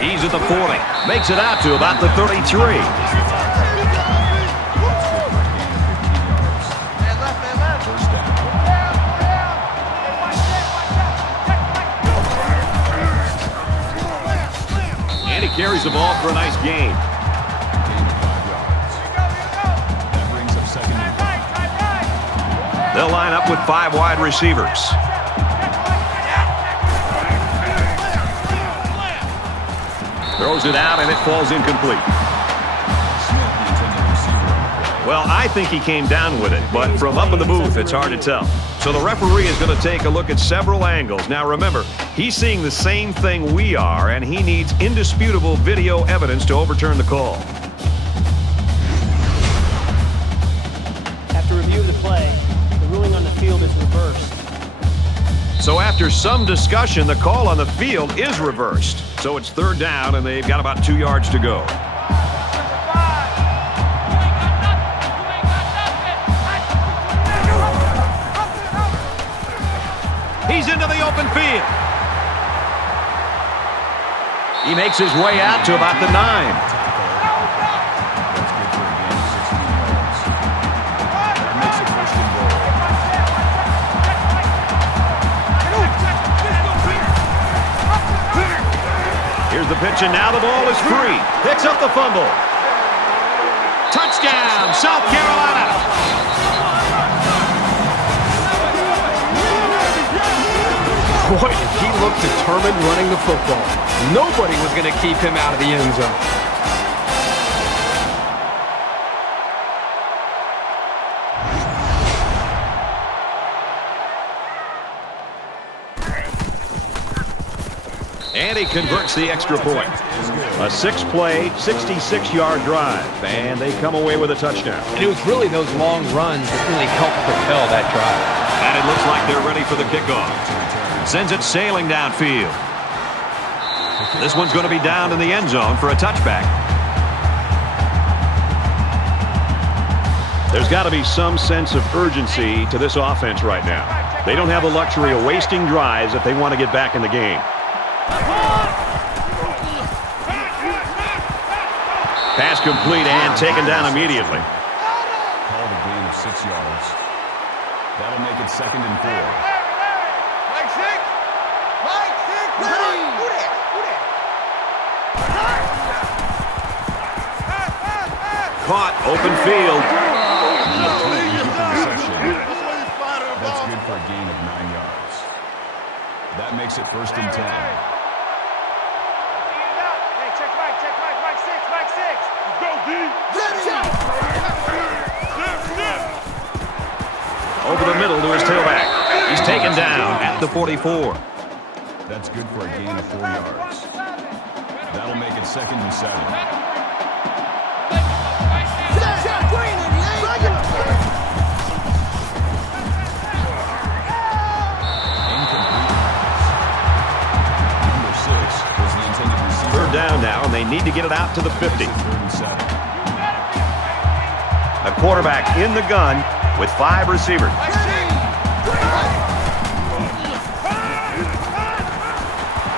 He's at the 40. Makes it out to about the 33. First down. And he carries the ball for a nice gain. Gain of 5 yards. They'll line up with 5 wide receivers. Throws it out, and it falls incomplete. Well, I think he came down with it, but from up in the booth, it's hard to tell. So the referee is going to take a look at several angles. Now, remember, he's seeing the same thing we are, and he needs indisputable video evidence to overturn the call. After review of the play, the ruling on the field is reversed. So after some discussion, the call on the field is reversed. So it's 3rd down, and they've got about 2 yards to go. He's into the open field. He makes his way out to about the 9. Here's the pitch, and now the ball is free. Picks up the fumble. Touchdown, South Carolina. Boy, did he look determined running the football. Nobody was going to keep him out of the end zone. And he converts the extra point. A 6-play, 66-yard drive, and they come away with a touchdown. And it was really those long runs that really helped propel that drive. And it looks like they're ready for the kickoff. Sends it sailing downfield. This one's going to be down in the end zone for a touchback. There's got to be some sense of urgency to this offense right now. They don't have the luxury of wasting drives if they want to get back in the game. Pass complete and taken down immediately. Called a gain of 6 yards. That'll make it 2nd and 4. Caught, open field. That's good for a gain of 9 yards. That makes it 1st and 10. Hey, check Mike, Mike 6, Mike 6. Let's go, D. Over the middle to his tailback. He's taken down at the 44. That's good for a gain of 4 yards. That'll make it 2nd and 7. Down now, and they need to get it out to the 50. A quarterback in the gun with 5 receivers.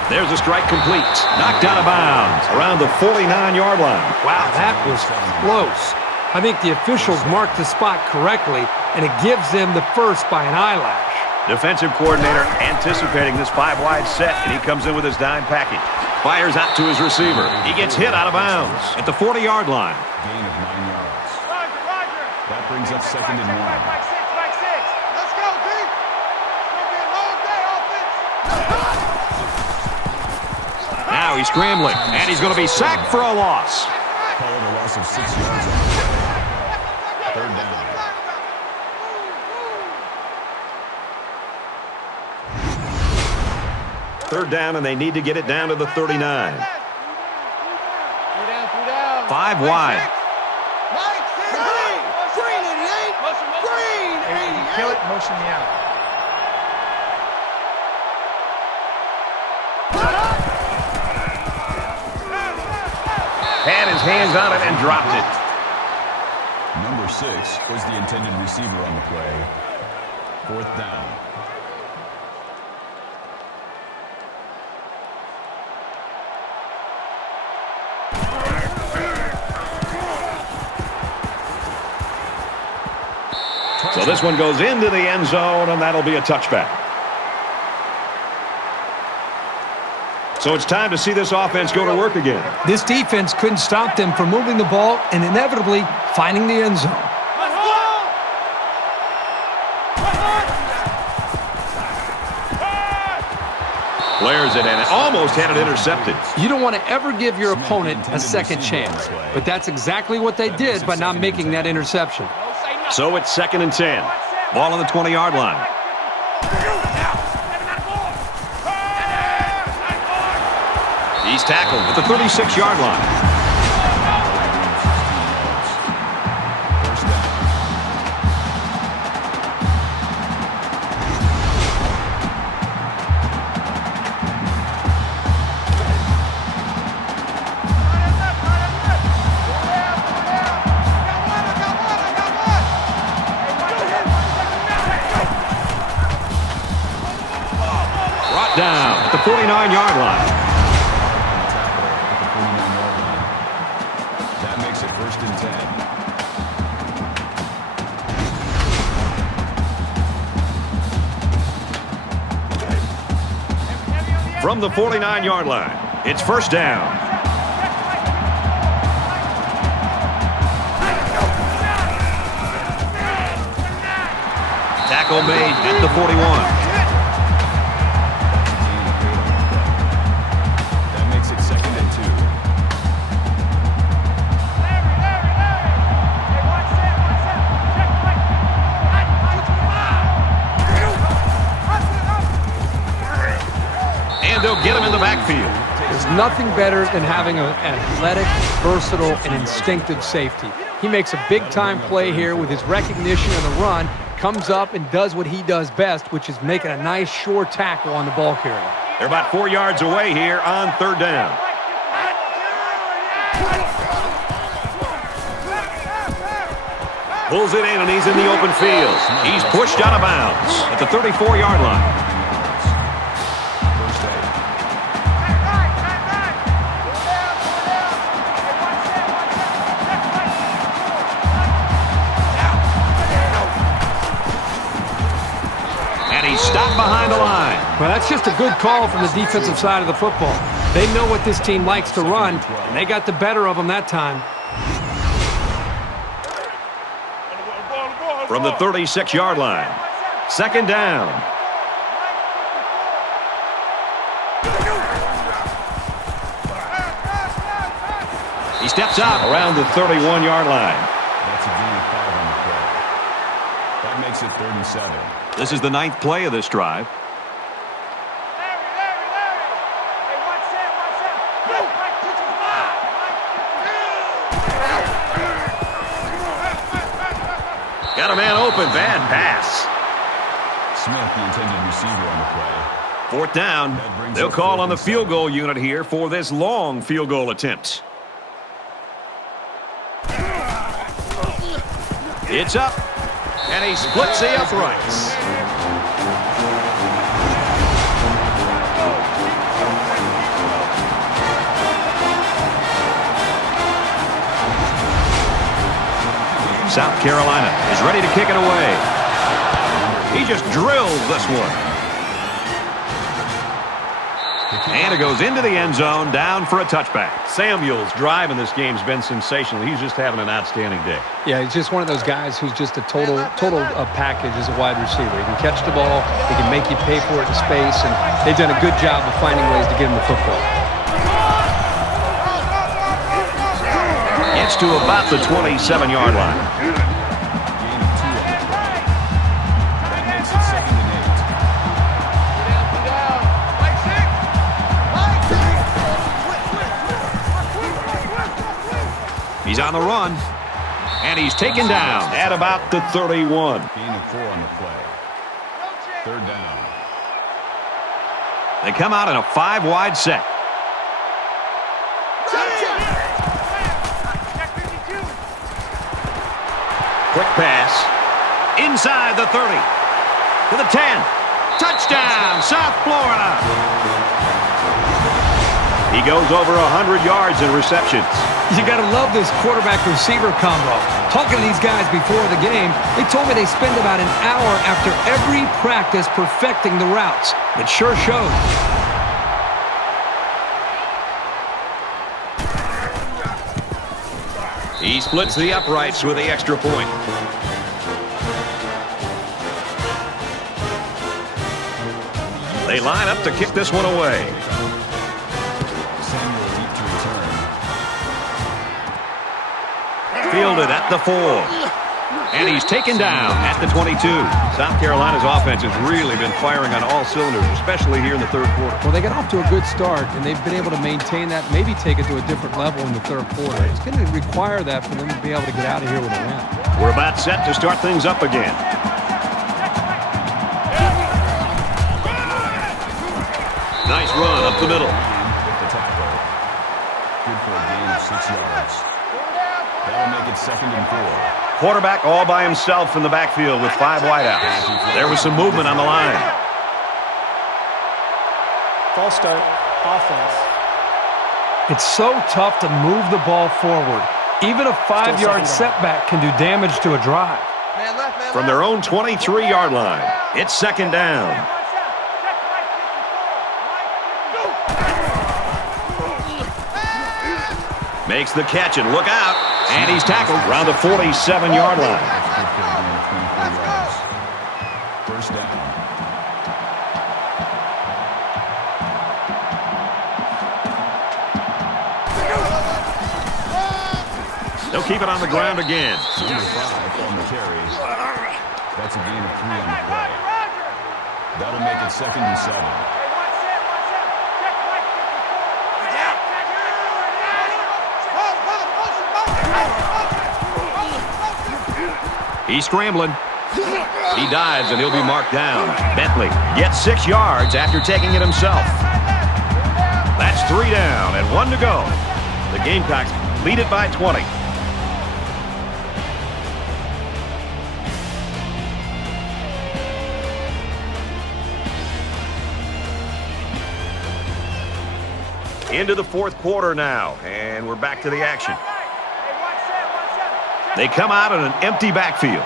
There's a strike complete. Knocked out of bounds around the 49-yard line. Wow, that was close. I think the officials marked the spot correctly, and it gives them the first by an eyelash. Defensive coordinator anticipating this 5-wide set, and he comes in with his dime package. Fires out to his receiver. He gets hit out of bounds at the 40-yard line. Gain of 9 yards. Roger. That brings up 2nd and 1. Mike 6, Mike 6. Let's go, D. It's going to be a long day, offense. Now he's scrambling, and he's going to be sacked for a loss. Called a loss of 6 yards on the play. 3rd down. Third down, and they need to get it down to the 39. 3 down. 5 wide. Mike 6. Green 88. Green 88. Kill it, motion me out. Had his hands on it and dropped it. Number 6 was the intended receiver on the play. 4th down. So this one goes into the end zone, and that'll be a touchback. So it's time to see this offense go to work again. This defense couldn't stop them from moving the ball and inevitably finding the end zone. Flares it, and it almost had it intercepted. You don't want to ever give your opponent a second chance, but that's exactly what they did by not making that interception. So it's 2nd and 10. Ball on the 20-yard line. He's tackled at the 36-yard line. Brought down at the 49-yard line. That makes it 1st and 10. From the 49-yard line, it's 1st down. Tackle made at the 41. That makes it 2nd and 2. And they'll get him in the backfield. There's nothing better than having an athletic, versatile, and instinctive safety. He makes a big-time play here with his recognition of the run, comes up and does what he does best, which is making a nice, sure tackle on the ball carrier. They're about 4 yards away here on 3rd down. Pulls it in, and he's in the open field. He's pushed out of bounds at the 34-yard line. He's stopped behind the line. Well, that's just a good call from the defensive side of the football. They know what this team likes to run, and they got the better of them that time. From the 36-yard line, 2nd down. He steps out around the 31-yard line. That's a gain of 5 on the play. That makes it 3rd and 7. This is the 9th play of this drive. Got a man open. Bad pass. Smith, the intended receiver on the play. 4th down. They'll call on the field goal unit here for this long field goal attempt. It's up. And he splits the uprights. South Carolina is ready to kick it away. He just drills this one. And it goes into the end zone, down for a touchback. Samuel's drive in this game has been sensational. He's just having an outstanding day. Yeah, he's just one of those guys who's just a total package as a wide receiver. He can catch the ball, he can make you pay for it in space, and they've done a good job of finding ways to get him the football. Gets to about the 27-yard line. He's on the run, and he's taken down at about the 31. Gain of 4 on the play. 3rd down. They come out in a 5-wide set. Quick pass. Inside the 30. To the 10. Touchdown, South Florida. He goes over 100 yards in receptions. You got to love this quarterback-receiver combo. Talking to these guys before the game, they told me they spend about an hour after every practice perfecting the routes. It sure showed. He splits the uprights with the extra point. They line up to kick this one away. Samuel leaped to return. Fielded at the 4. And he's taken down at the 22. South Carolina's offense has really been firing on all cylinders, especially here in the third quarter. Well, they got off to a good start, and they've been able to maintain that, maybe take it to a different level in the third quarter. It's going to require that for them to be able to get out of here with a win. We're about set to start things up again. Nice run up the middle. With the tackle. Good for a gain of 6 yards. That'll make it 2nd and 4. Quarterback all by himself in the backfield with 5 wideouts. There was some movement on the line. False start, offense. It's so tough to move the ball forward. Even a 5-yard setback can do damage to a drive. From their own 23-yard line, it's 2nd down. Makes the catch and look out. And he's tackled around the 47-yard line. First down. They'll keep it on the ground again. Number 5 on the carry. That's a gain of 3 on the play. That'll make it 2nd and 7. He's scrambling. He dives, and he'll be marked down. Bentley gets 6 yards after taking it himself. That's 3 down and 1 to go. The Gamecocks lead it by 20. Into the fourth quarter now, and we're back to the action. They come out in an empty backfield.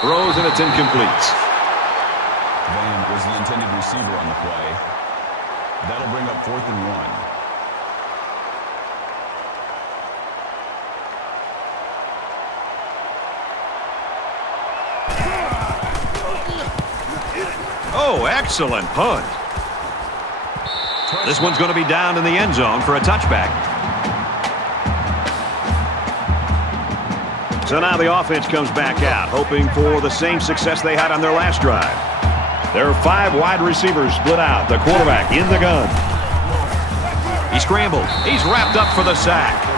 Throws, and it's incomplete. Van was the intended receiver on the play. That'll bring up 4th and 1. Oh, excellent punt. This one's going to be down in the end zone for a touchback. So now the offense comes back out, hoping for the same success they had on their last drive. There are 5 wide receivers split out. The quarterback in the gun. He scrambled. He's wrapped up for the sack.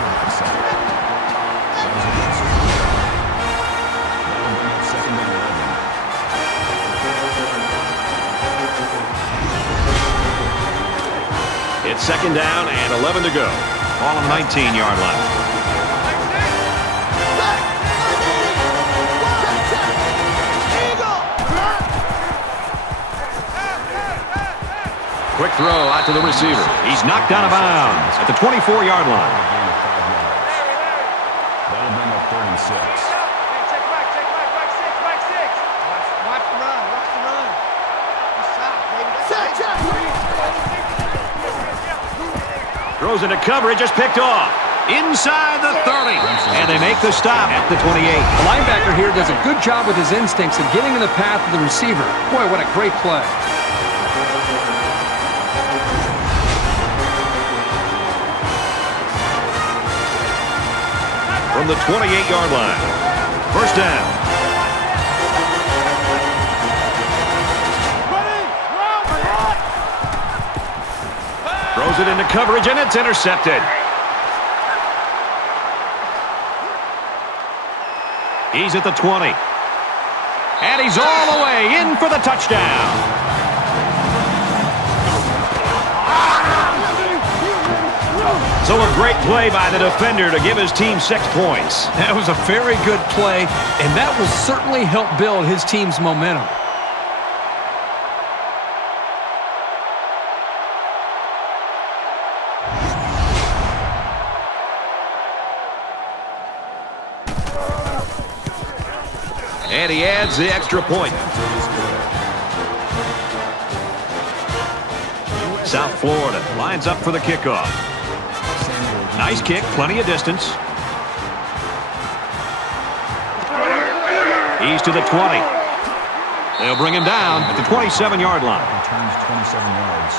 It's 2nd down and 11 to go. Ball on the 19-yard line. Quick throw out to the receiver. He's knocked out of bounds at the 24-yard line. That'll bring up 3rd and 6. Throws into coverage, just picked off. Inside the 30. And they make the stop at the 28. The linebacker here does a good job with his instincts and getting in the path of the receiver. Boy, what a great play. From the 28-yard line. First down. Throws it into coverage, and it's intercepted. He's at the 20. And he's all the way in for the touchdown. So a great play by the defender to give his team 6 points. That was a very good play, and that will certainly help build his team's momentum. And he adds the extra point. South Florida lines up for the kickoff. Nice kick, plenty of distance. He's to the 20. They'll bring him down at the 27-yard line. Returns 27 yards.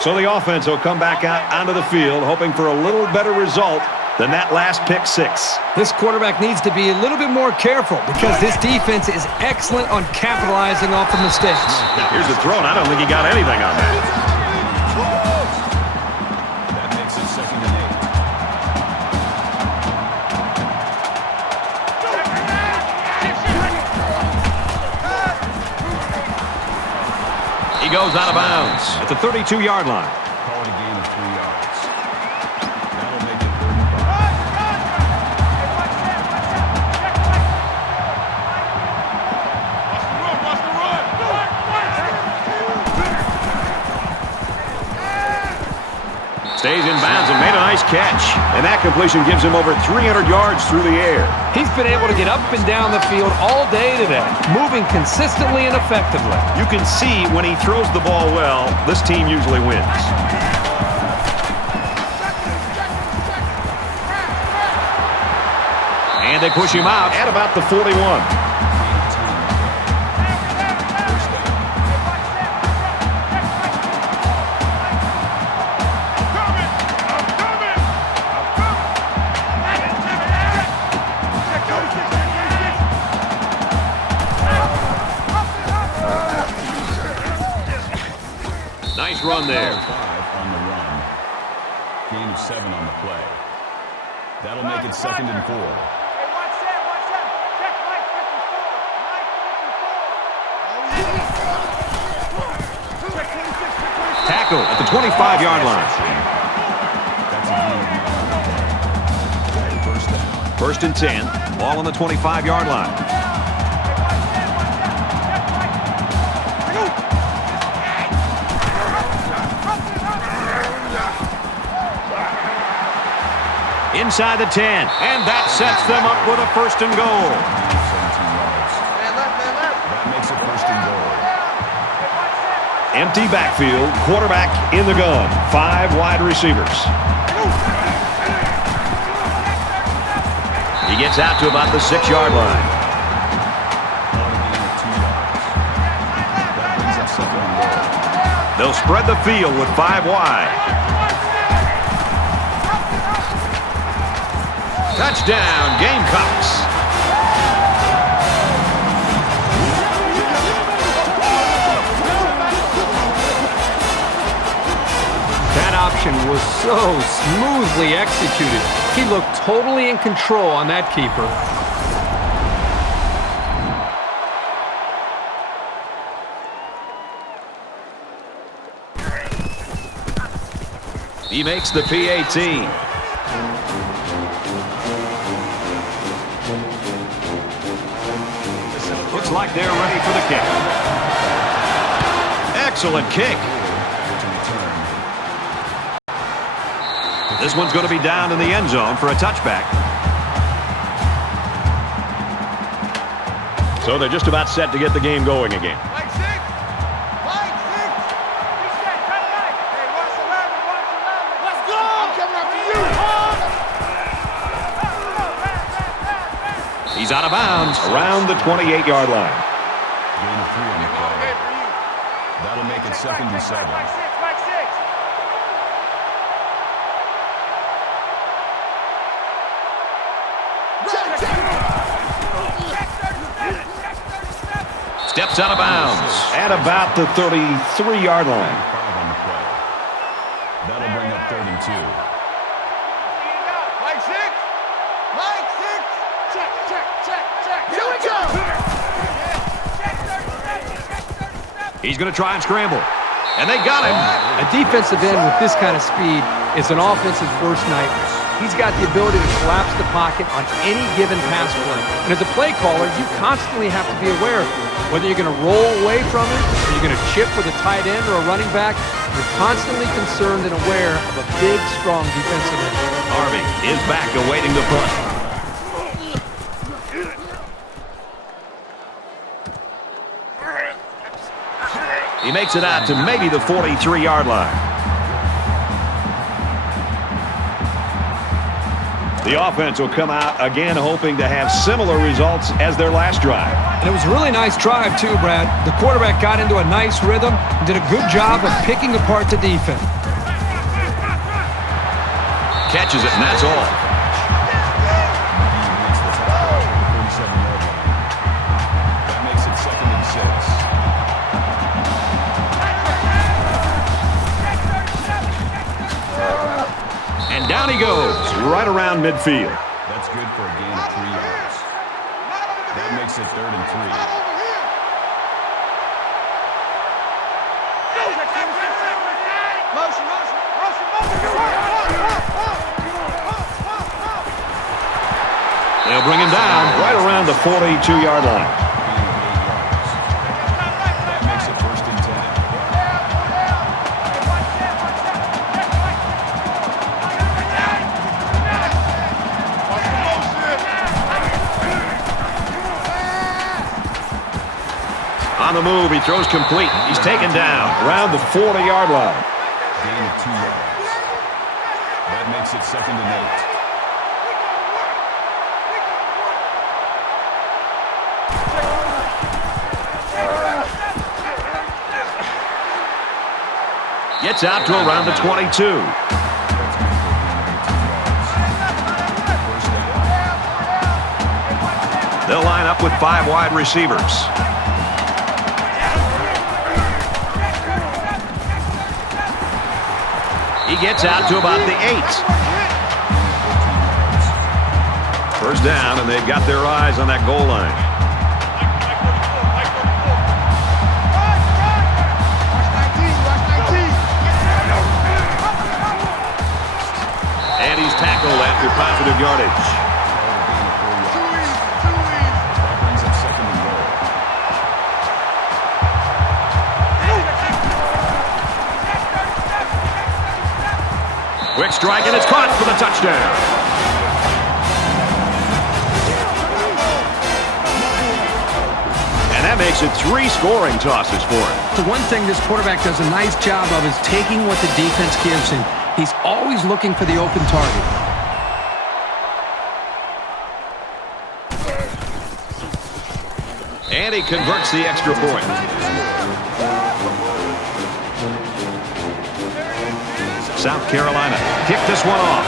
So the offense will come back out onto the field, hoping for a little better result than that last pick six. This quarterback needs to be a little bit more careful because this defense is excellent on capitalizing off of mistakes. Here's the throw, and I don't think he got anything on that. That makes it 2nd and 8. He goes out of bounds at the 32-yard line. Call it a gain of 3 yards. That'll make it 35. Stays in bounds and made a nice catch. And that completion gives him over 300 yards through the air. He's been able to get up and down the field all day today, moving consistently and effectively. You can see when he throws the ball well, this team usually wins. And they push him out at about the 41. Nice run there. 5 on the run. Gain of 7 on the play. That'll make it 2nd and 4. Tackle at the 25-yard line. That's a gain of 9. First down. 1st and 10. Ball on the 25-yard line. Inside the 10. And that sets them up with a 1st and goal. 17 yards. That makes it 1st and goal. Empty backfield, quarterback in the gun. 5 wide receivers. He gets out to about the 6-yard line. That brings up 2nd and goal. They'll spread the field with 5 wide. Touchdown, Gamecocks. That option was so smoothly executed. He looked totally in control on that keeper. He makes the PAT. Looks like they're ready for the kick. Excellent kick. This one's going to be down in the end zone for a touchback. So they're just about set to get the game going again. He's out of bounds around the 28-yard line. Gain of 3 on the play. That'll make it 2nd and 7. Steps out of bounds at about the 33-yard line. 5 on the play. That'll bring up 3rd and 2. Here we go! He's going to try and scramble. And they got him. A defensive end with this kind of speed is an offensive's worst nightmare. He's got the ability to collapse the pocket on any given pass play. And as a play caller, you constantly have to be aware of it. Whether you're going to roll away from it, or you're going to chip with a tight end or a running back, you're constantly concerned and aware of a big, strong defensive end. Harvey is back awaiting the punt. He makes it out to maybe the 43-yard line. The offense will come out again hoping to have similar results as their last drive. And it was a really nice drive, too, Brad. The quarterback got into a nice rhythm and did a good job of picking apart the defense. Catches it, and that's all. That makes it 2nd and 6. And down he goes, right around midfield. That's good for a gain of 3 yards. That makes it 3rd and 3. They'll bring him down right around the 42-yard line. That makes it 1st and 10. On the move, he throws complete. He's taken down around the 40-yard line. Gain of 2 yards. That makes it 2nd and 8. Gets out to around the 22. They'll line up with 5 wide receivers. He gets out to about the 8. First down, and they've got their eyes on that goal line. And he's tackled after positive yardage. That brings up 2nd and goal. Quick strike, and it's caught for the touchdown. And that makes it 3 scoring tosses for him. The one thing this quarterback does a nice job of is taking what the defense gives him. He's always looking for the open target. And he converts the extra point. South Carolina kick this one off.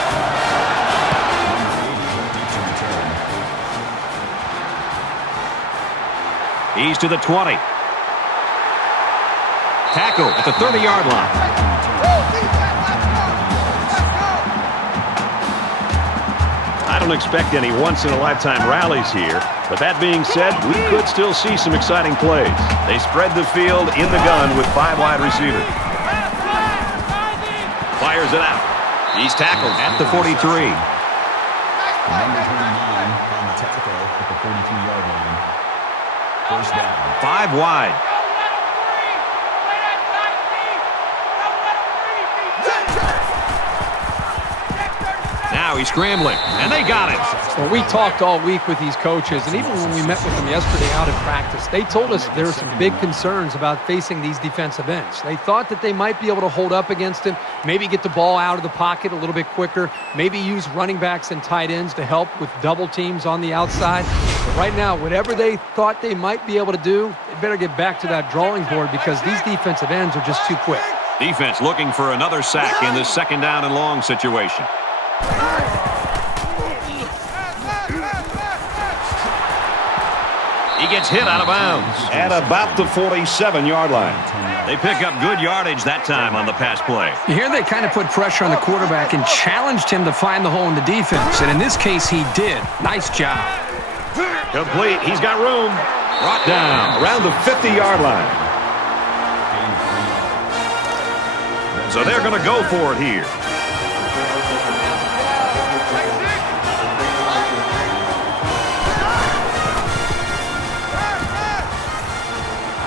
He's to the 20. Tackle at the 30-yard line. I don't expect any once-in-a-lifetime rallies here, but that being said, we could still see some exciting plays. They spread the field in the gun with 5 wide receivers. Fires it out. He's tackled at the 43. Number 29 on the tackle at the 42-yard line. First down. 5 wide. Now he's scrambling, and they got it. Well, we talked all week with these coaches, and even when we met with them yesterday out in practice, they told us there are some big concerns about facing these defensive ends. They thought that they might be able to hold up against him, maybe get the ball out of the pocket a little bit quicker, maybe use running backs and tight ends to help with double teams on the outside. But right now, whatever they thought they might be able to do, they better get back to that drawing board because these defensive ends are just too quick. Defense looking for another sack in this 2nd down and long situation. He gets hit out of bounds at about the 47-yard line. They pick up good yardage that time on the pass play. Here they kind of put pressure on the quarterback and challenged him to find the hole in the defense. And in this case, he did. Nice job. Complete. He's got room. Brought down around the 50-yard line. So they're going to go for it here.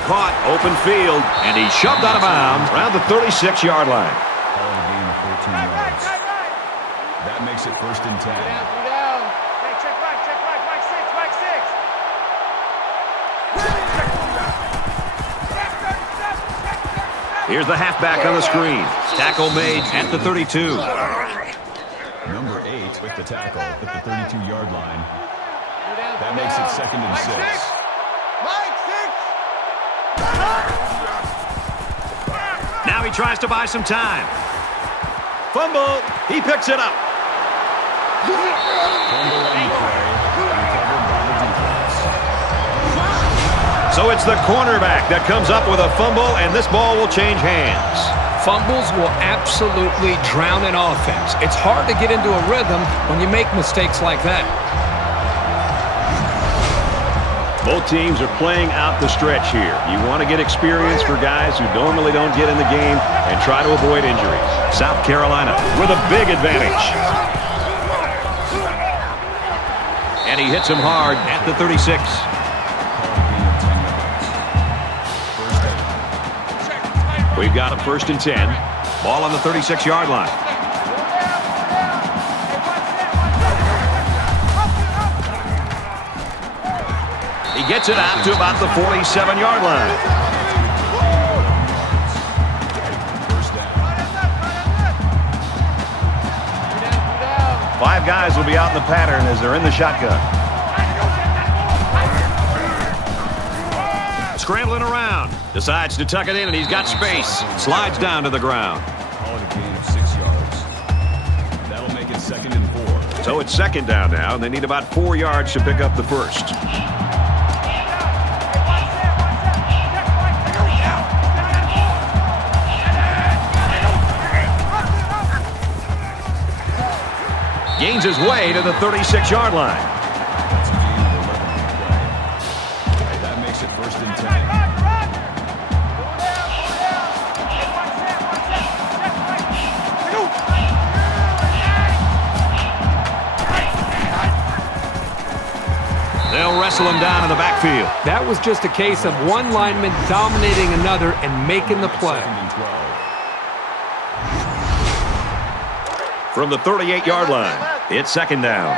Caught, open field, and he's shoved out of bounds around the 36-yard line. Call it a gain of 14 yards. That makes it 1st and 10. Hey, check right, Mike 6. Here's the halfback on the screen. Tackle made at the 32. Number 8 8 with the tackle at the 32-yard line. That makes it 2nd and 6. Now he tries to buy some time. Fumble. He picks it up. Fumble on the play, recovered by the defense. So it's the cornerback that comes up with a fumble, and this ball will change hands. Fumbles will absolutely drown an offense. It's hard to get into a rhythm when you make mistakes like that. Both teams are playing out the stretch here. You want to get experience for guys who normally don't get in the game and try to avoid injuries. South Carolina with a big advantage. And he hits him hard at the 36. We've got a 1st and 10. Ball on the 36-yard line. He gets it out to about the 47-yard line. First down. 5 guys will be out in the pattern as they're in the shotgun. Scrambling around. Decides to tuck it in, and he's got space. Slides down to the ground. Call it a gain of 6 yards. That'll make it 2nd and 4. So it's 2nd down now, and they need about 4 yards to pick up the first. Gains his way to the 36-yard line. That's a gain of 11 on the play. That makes it 1st and 10. They'll wrestle him down in the backfield. That was just a case of one lineman dominating another and making the play. 2nd and 12. From the 38-yard line, it's 2nd down.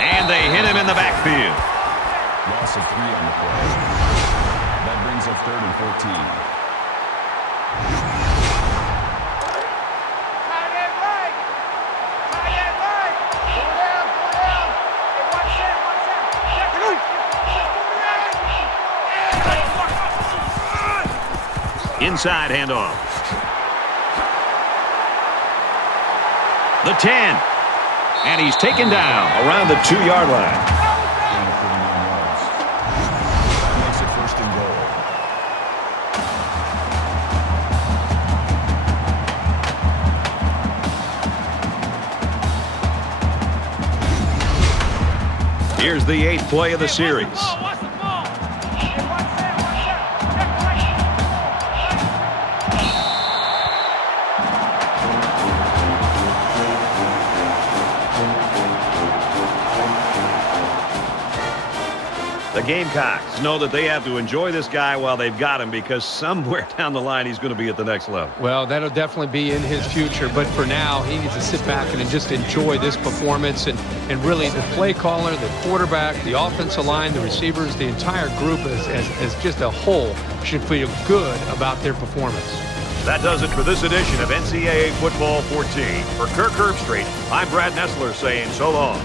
And they hit him in the backfield. Loss of 3 on the play. That brings up 3rd and 14. Inside handoff. The 10. And he's taken down around the 2-yard line. Gain of 39 yards. That makes it 1st and goal. Here's the 8th play of the series. The Gamecocks know that they have to enjoy this guy while they've got him, because somewhere down the line he's going to be at the next level. Well, that'll definitely be in his future, but for now, he needs to sit back and just enjoy this performance, and really the play caller, the quarterback, the offensive line, the receivers, the entire group as just a whole should feel good about their performance. That does it for this edition of NCAA Football 14. For Kirk Herbstreit, I'm Brad Nessler saying so long.